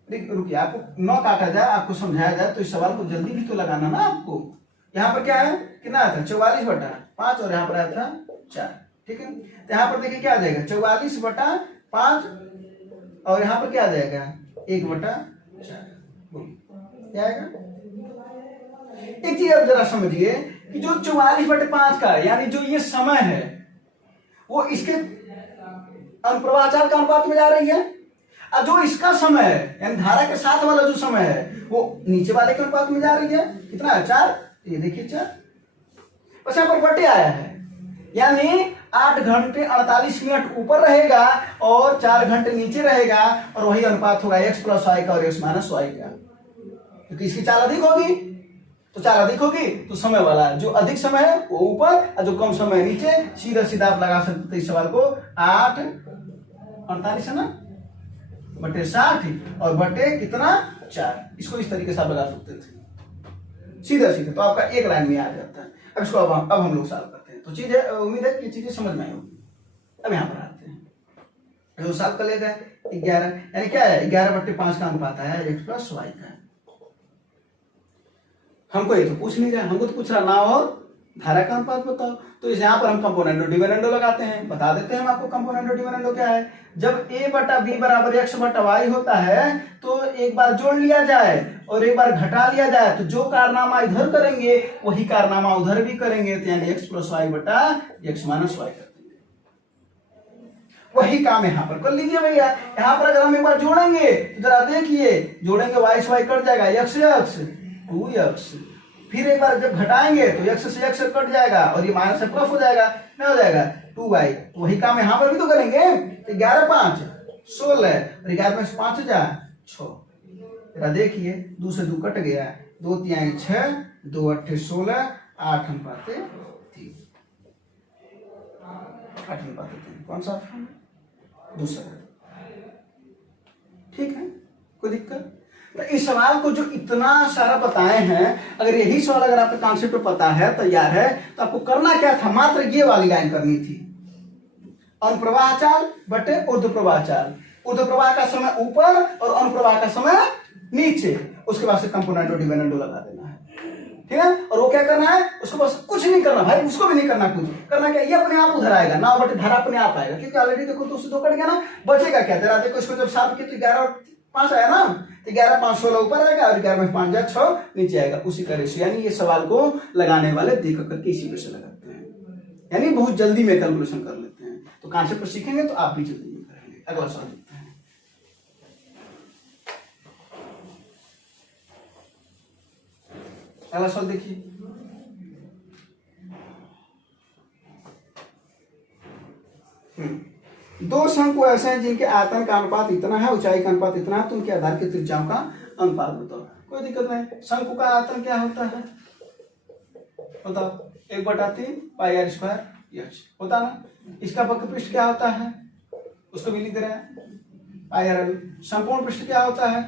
रुकिए, आपको 9 काटा जाए, आपको समझाया जाए तो इस सवाल को जल्दी भी तो लगाना ना आपको। यहाँ पर क्या है, कितना आया था 44/5 और यहाँ पर आया था 4, ठीक है। तो यहाँ पर देखिए क्या आ जाएगा 44/5 और यहाँ पर क्या आ जाएगा 1/4, क्या आएगा। एक चीज आप जरा समझिए कि जो 44/5 का यानी जो ये समय है वो इसके अनुप्रवाहचाल का अनुपात में जा रही है, और जो इसका समय है यानी धारा के साथ वाला जो समय है वो नीचे वाले के अनुपात में जा रही है। कितना है 4, ये देखिए 4, बस यहाँ पर बटे आया है यानी 8 घंटे 48 मिनट ऊपर रहेगा और 4 घंटे नीचे रहेगा, और वही अनुपात होगा x + y का और x - y का, क्योंकि इसकी चाल अधिक होगी। तो चाल अधिक होगी तो समय वाला जो अधिक समय है वो ऊपर और जो कम समय नीचे। सीधा सीधा आप लगा सकते थे इस सवाल को 8 48 है ना बटे 60 और बटे कितना 4, इसको इस तरीके से आप लगा सकते थे सीधा सीधा, तो आपका एक लाइन में आ जाता है। अब इसको अब हम लोग सॉल्व करते हैं, तो चीजें उम्मीद है कि चीजें समझ में आई होगी। अब यहाँ पर आते हैं, जो सॉल्व कर लेगा 11 यानी क्या है 11/5 का अनुपात है x + y का। हमको ये तो पूछ नहीं रहा, हमको तो पूछ रहा नाव और धारा का अनुपात बताओ। तो इस यहाँ पर हम कंपोनेंडो डिविडेंडो लगाते हैं, बता देते हैं हम आपको कंपोनेंडो डिविडेंडो क्या है। जब a/b = x/y होता है तो एक बार जोड़ लिया जाए और एक बार घटा लिया जाए, तो जो कारनामा इधर करेंगे वही कारनामा उधर भी करेंगे, तो यानी x + y / x - y कर देंगे। वही काम यहाँ पर कर लीजिए भैया। यहाँ पर अगर हम एक बार जोड़ेंगे तो जरा देखिए, जोड़ेंगे y से y कट जाएगा, x से x 2x, फिर एक बार जब घटाएंगे तो x से x कट जाएगा और ये माइनस से प्लस हो जाएगा, क्या हो जाएगा 2y। तो वही काम यहाँ पर भी तो करेंगे। तो 11 5 16 और 11 में 5 जा 6, जरा देखिए 2 से 2 कट गया, 2 3 6 2 8 16 8 अनुपात 3, 8 अनुपात 3। कौन सा ऑप्शन है? दूसरा, ठीक है, कोई दिक्कत। तो इस सवाल को जो इतना सारा बताए हैं, अगर यही सवाल अगर आपको कॉन्सेप्ट पता है, तैयार है, तो आपको करना क्या था, मात्र ये वाली लाइन करनी थी, अनुप्रवाहचाल बटे ऊर्ध्वप्रवाहचाल। ऊर्ध्वप्रवाह का समय ऊपर और अनुप्रवाह का समय नीचे, उसके बाद से कंपोनेंडो डिविडेंडो लगा देना है, ठीक है। और वो क्या करना है, उसको बस कुछ नहीं करना भाई, उसको भी नहीं करना, कुछ करना क्या, ये अपने आप उधर आएगा, नाव बटे धारा अपने आप आएगा, क्योंकि ऑलरेडी देखो 2 से 2 कट गया ना, बचेगा क्या, जरा देखो इसको जब साफ किया तो 11 और 5 आया ना, तो 11 5 16 ऊपर आएगा और 11 में 5 जा 6 नीचे आएगा, उसी का रेशियो। यानी ये सवाल को लगाने वाले देख करके इसी में से लगाते हैं, यानी बहुत जल्दी में कैलकुलेशन कर लेते हैं। तो कॉन्सेप्ट सीखेंगे तो आप भी जल्दी में करेंगे। अगला सवाल देखते हैं। अगला सवाल देखिए, दो शंकु ऐसे हैं जिनके आयतन का अनुपात इतना है, ऊंचाई का अनुपात इतना है, तो उनके आधार की त्रिज्याओं का अनुपात बताओ। कोई दिक्कत नहीं। शंकु का आयतन क्या होता है बताओ, 1/3 πr² होता ना। इसका वक्र पृष्ठ क्या होता है, उसको भी लिख दे रहे हैं πr। संपूर्ण पृष्ठ क्या होता है,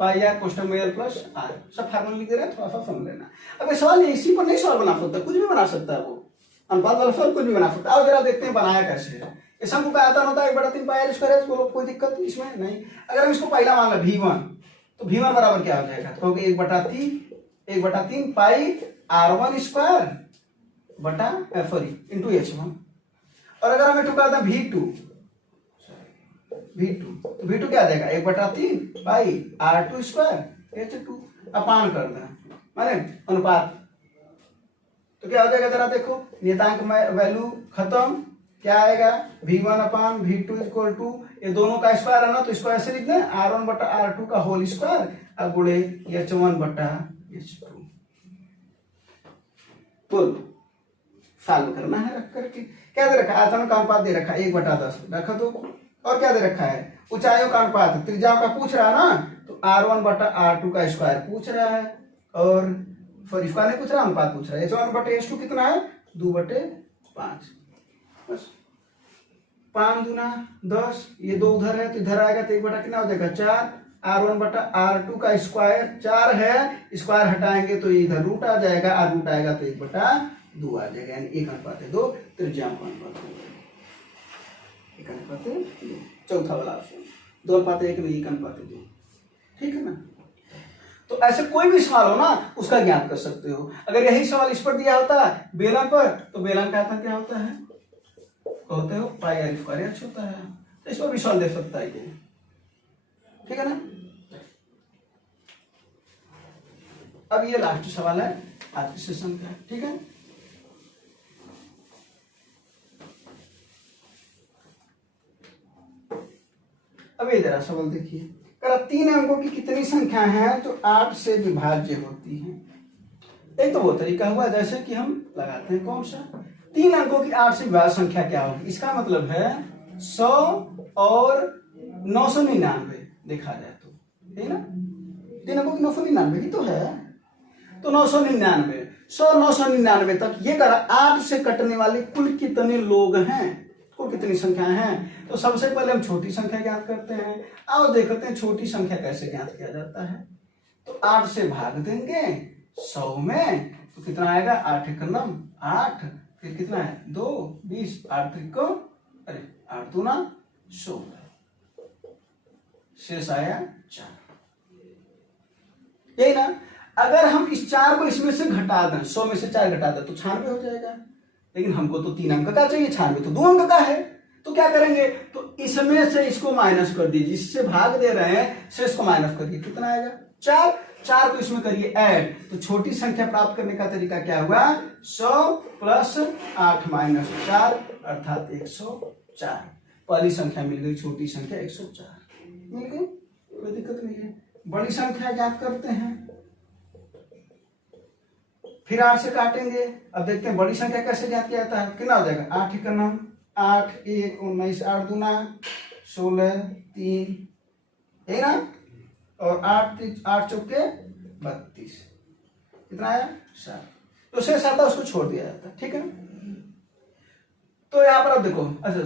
πr कोष्ठक में l + r। सब फार्मूला लिख दे रहे हैं, थोड़ा सा समझ लेना। अब ये सवाल इसी पर नहीं सवाल बना सकता, कुछ भी बना सकता है, वो अनुपात वाला सवाल कुछ भी बना सकता है। और जरा देखते हैं बनाया कैसे है। ये शंकु का आयतन होता है 1/3 πr², बोलो कोई दिक्कत इसमें नहीं। अगर हम इसको पहला मान लें v1, तो v1 बराबर क्या हो जाएगा, तो 1/3 πr1² बटा सॉरी इंटू h1। और अगर हमें टुका था v2 तो v2 क्या आ जाएगा 1/3 πr2² h2 अपान कर दें माने अनुपात, तो क्या हो जाएगा जरा देखो, नियतांक में वैल्यू खत्म, क्या आएगा v1/v2 = ये दोनों का स्क्वायर है ना, तो इसको ऐसे लिख दें r1/r2 का होल स्क्वायर और गुणे h1/h2। बोलो सॉल्व करना है रख करके। क्या दे रखा है, आयतन का अनुपात दे रखा है 1/10 रखा दो। और क्या दे रखा है, ऊंचाइयों का अनुपात, त्रिज्याओं का पूछ रहा है ना, तो r1/r2 का स्क्वायर पूछ रहा है, और सॉरी स्क्वायर नहीं पूछ रहा, अनुपात पूछ रहा है। h1/h2 कितना है 2/5, बस 5 दूना 10, ये 2 उधर है तो इधर आएगा, तो 1 कितना हो जाएगा 4। r1/r2 का स्क्वायर 4 है, स्क्वायर हटाएंगे तो इधर रूट आ जाएगा, और रूट आएगा तो 1/2 आ जाएगा, यानी 1/2 त्रिज्याओं का अनुपात हो जाएगा 1/2। चौथा वाला ऑप्शन 2:1 में 1:2, ठीक है ना। तो ऐसे कोई भी सवाल हो ना उसका ज्ञात कर सकते हो। अगर यही सवाल इस पर दिया होता बेलन पर, तो बेलन का आयतन क्या होता है, कहते हो पाई r स्क्वायर h होता है। तो इस पर भी सवाल दे सकता है ये, ठीक है ना। अब ये लास्ट सवाल है आज के सेशन का, ठीक है। अब ये जरा सवाल देखिए, करा 3 अंकों की कितनी संख्या है जो 8 से विभाज्य होती है। एक तो वो तरीका हुआ जैसे कि हम लगाते हैं कौन सा, 3 अंकों की 8 से विभाज्य संख्या क्या होगी। इसका मतलब है 100 और 999 देखा जाए तो, है ना। 3 अंकों की 999 ही तो है, तो 999 100 999 तक ये करा 8 से कटने वाले कुल कितने लोग हैं, कुल कितनी संख्या है। तो सबसे पहले हम छोटी संख्या ज्ञात करते हैं। आओ देखते हैं छोटी संख्या कैसे ज्ञात किया जाता है। तो 8 से भाग देंगे 100 में, तो कितना आएगा 8 × 9 8, फिर कितना है 2 20 8 3 अरे 8 2 16, शेष आया 4, यही ना। अगर हम इस 4 को इसमें से घटा दें, 100 में से 4 घटा दें तो 96 हो जाएगा। लेकिन हमको तो 3 अंक का चाहिए, 96 तो 2 अंक का है। तो क्या करेंगे, तो इसमें से इसको माइनस कर दीजिए, इससे भाग दे रहे हैं से इसको माइनस करिए, कितना आएगा 4। 4 को इसमें करिए ऐड, तो छोटी संख्या प्राप्त करने का तरीका क्या हुआ, 100 + 8 - 4 अर्थात 104। पहली संख्या मिल गई, छोटी संख्या 104 मिल गई, कोई दिक्कत नहीं है। बड़ी संख्या ज्ञात करते हैं, फिर 8 से काटेंगे। अब देखते हैं बड़ी संख्या कैसे ज्ञात किया जाता है। कितना हो जाएगा 8 × 9 8 1 19 8 2 16 3, है ना। और 8 चौके 32, कितना आया 7। तो शेष आता उसको छोड़ दिया जाता है, ठीक है ना। तो यहाँ पर अब देखो, अच्छा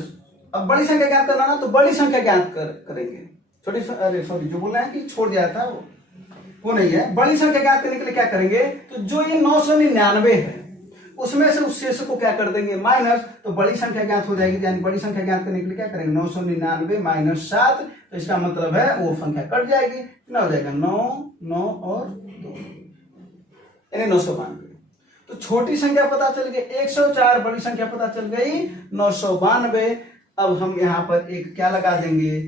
अब बड़ी संख्या ज्ञात करना ना, तो बड़ी संख्या ज्ञात करेंगे। छोटी अरे सॉरी जो बोल रहे हैं कि छोड़ दिया था वो नहीं है। बड़ी संख्या ज्ञात करने के लिए क्या करेंगे, तो जो ये 999 है उसमें से उस शेष को क्या कर देंगे माइनस, तो बड़ी संख्या ज्ञात हो जाएगी। यानी बड़ी संख्या ज्ञात करने के लिए क्या करेंगे 999 - 7, तो इसका मतलब है वो संख्या कट जाएगी, कितना हो जाएगा 9 9 और 2 यानी 992। तो छोटी संख्या पता चल गई 104, बड़ी संख्या पता चल गई 992। अब हम यहाँ पर एक क्या लगा देंगे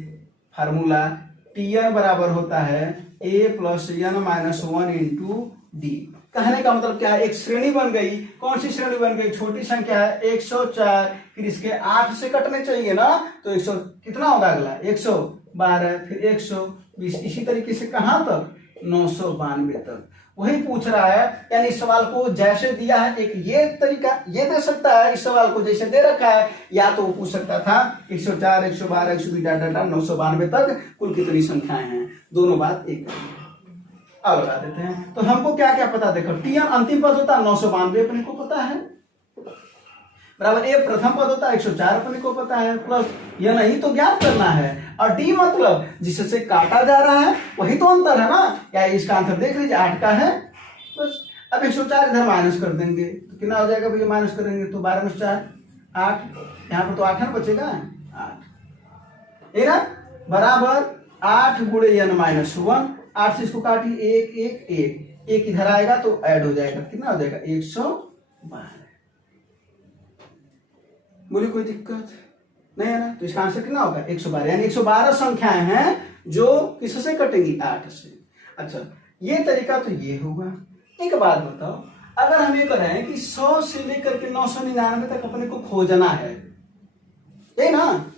फार्मूला, Tn बराबर होता है a + n - 1 × d। कहने का मतलब क्या है, एक श्रेणी बन गई। कौन सी श्रेणी बन गई, छोटी संख्या है 104, फिर इसके 8 से कटने चाहिए ना, तो 100 कितना होगा अगला 112, फिर 120, इसी तरीके से कहां तक 992 तक। वही पूछ रहा है, यानी इस सवाल को जैसे दिया है एक ये तरीका ये दे सकता है, इस सवाल को जैसे दे रखा है, या तो वो पूछ सकता था 104 112 120 डाटा 992 तक कुल कितनी संख्याएं हैं, दोनों बात एक है। अब बता देते हैं। तो हमको क्या क्या पता, देखो Tn अंतिम पद होता है 992 अपने को पता है, बराबर ए प्रथम पद होता है 104 अपने को पता है, प्लस यह नहीं तो ज्ञात करना है, और डी मतलब जिससे काटा जा रहा है वही तो अंतर है ना। क्या इसका आंसर देख लीजिए 8 का है, बस। अब 104 इधर माइनस कर देंगे तो कितना हो जाएगा भैया, माइनस करेंगे तो 12 - 4 8, यहाँ पर तो 8 है बचेगा 8, है ना, बराबर 8 × n - 1। 8 से इसको काटिए 1 1 1 1 इधर आएगा तो ऐड हो जाएगा, कितना हो जाएगा 112। बोली कोई दिक्कत नहीं है ना। तो इसका आंसर कितना होगा 112, यानी 112 संख्याएं हैं जो किससे कटेंगी 8 से। अच्छा ये तरीका तो ये होगा। एक बात बताओ, अगर हम ये कर रहे हैं कि 100 से लेकर के 999 तक अपने को खोजना है ना,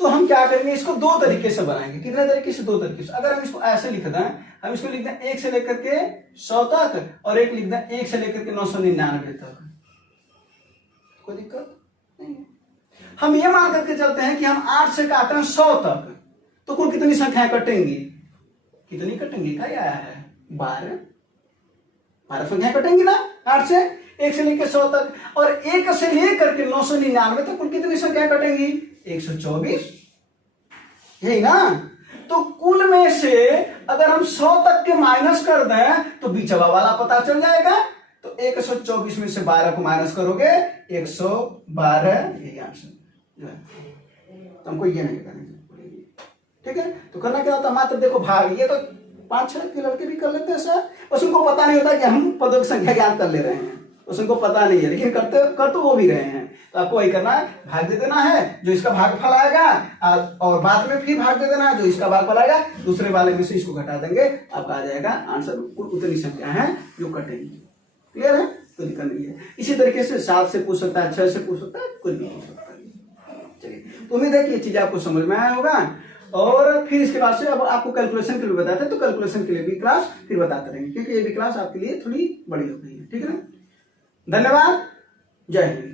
तो हम क्या करेंगे, इसको 2 तरीके से बनाएंगे। कितने तरीके से, 2 तरीके से। अगर हम इसको ऐसे लिख दें, हम इसको लिख दें 1 से लेकर के 100 तक, और एक लिख दें 1 से लेकर के 999 तक, कोई दिक्कत नहीं। हम ये मान करके चलते हैं कि हम 8 से काटें 100 तक, तो कुल कितनी संख्याएं कटेंगी, कितनी कटेंगी, क्या आया है 12 संख्याएं कटेंगी ना 8 से, 1 से लेकर 100 तक, और 1 से लेकर के 999 तक कुल कितनी संख्याएं कटेंगी 124, यही ना। तो कुल में से अगर हम 100 तक के माइनस कर दें तो बीचवा वाला पता चल जाएगा। तो 124 में से 12 को माइनस करोगे 112, यही आंसर। तो हमको ये नहीं करना, ठीक है। तो करना क्या होता है, मात्र देखो भाग, ये तो 5-6 के लड़के भी कर लेते हैं सर, बस उनको पता नहीं होता कि हम पदों की संख्या ज्ञात कर ले रहे हैं, बस उनको पता नहीं है, लेकिन कर तो वो भी रहे हैं। तो आपको वही करना है, भाग दे देना है जो इसका भागफल आएगा, और बाद में फिर भाग दे देना है जो इसका भागफल आएगा, दूसरे वाले में से इसको घटा देंगे, आपका आ जाएगा आंसर। कुल उतनी संख्या है जो कटेंगी। क्लियर है, कोई दिक्कत नहीं है। इसी तरीके से 7 से पूछ सकता है, 6 से पूछ सकता है, कोई भी पूछ सकता है। चलिए, तो उम्मीद है कि ये चीज आपको समझ में आया होगा। और फिर इसके बाद से अब आपको कैलकुलेशन के लिए बताते हैं, तो कैलकुलेशन के लिए भी क्लास फिर बताते रहेंगे, क्योंकि ये भी क्लास आपके लिए थोड़ी बड़ी हो गई है। ठीक है ना, धन्यवाद, जय हिंद।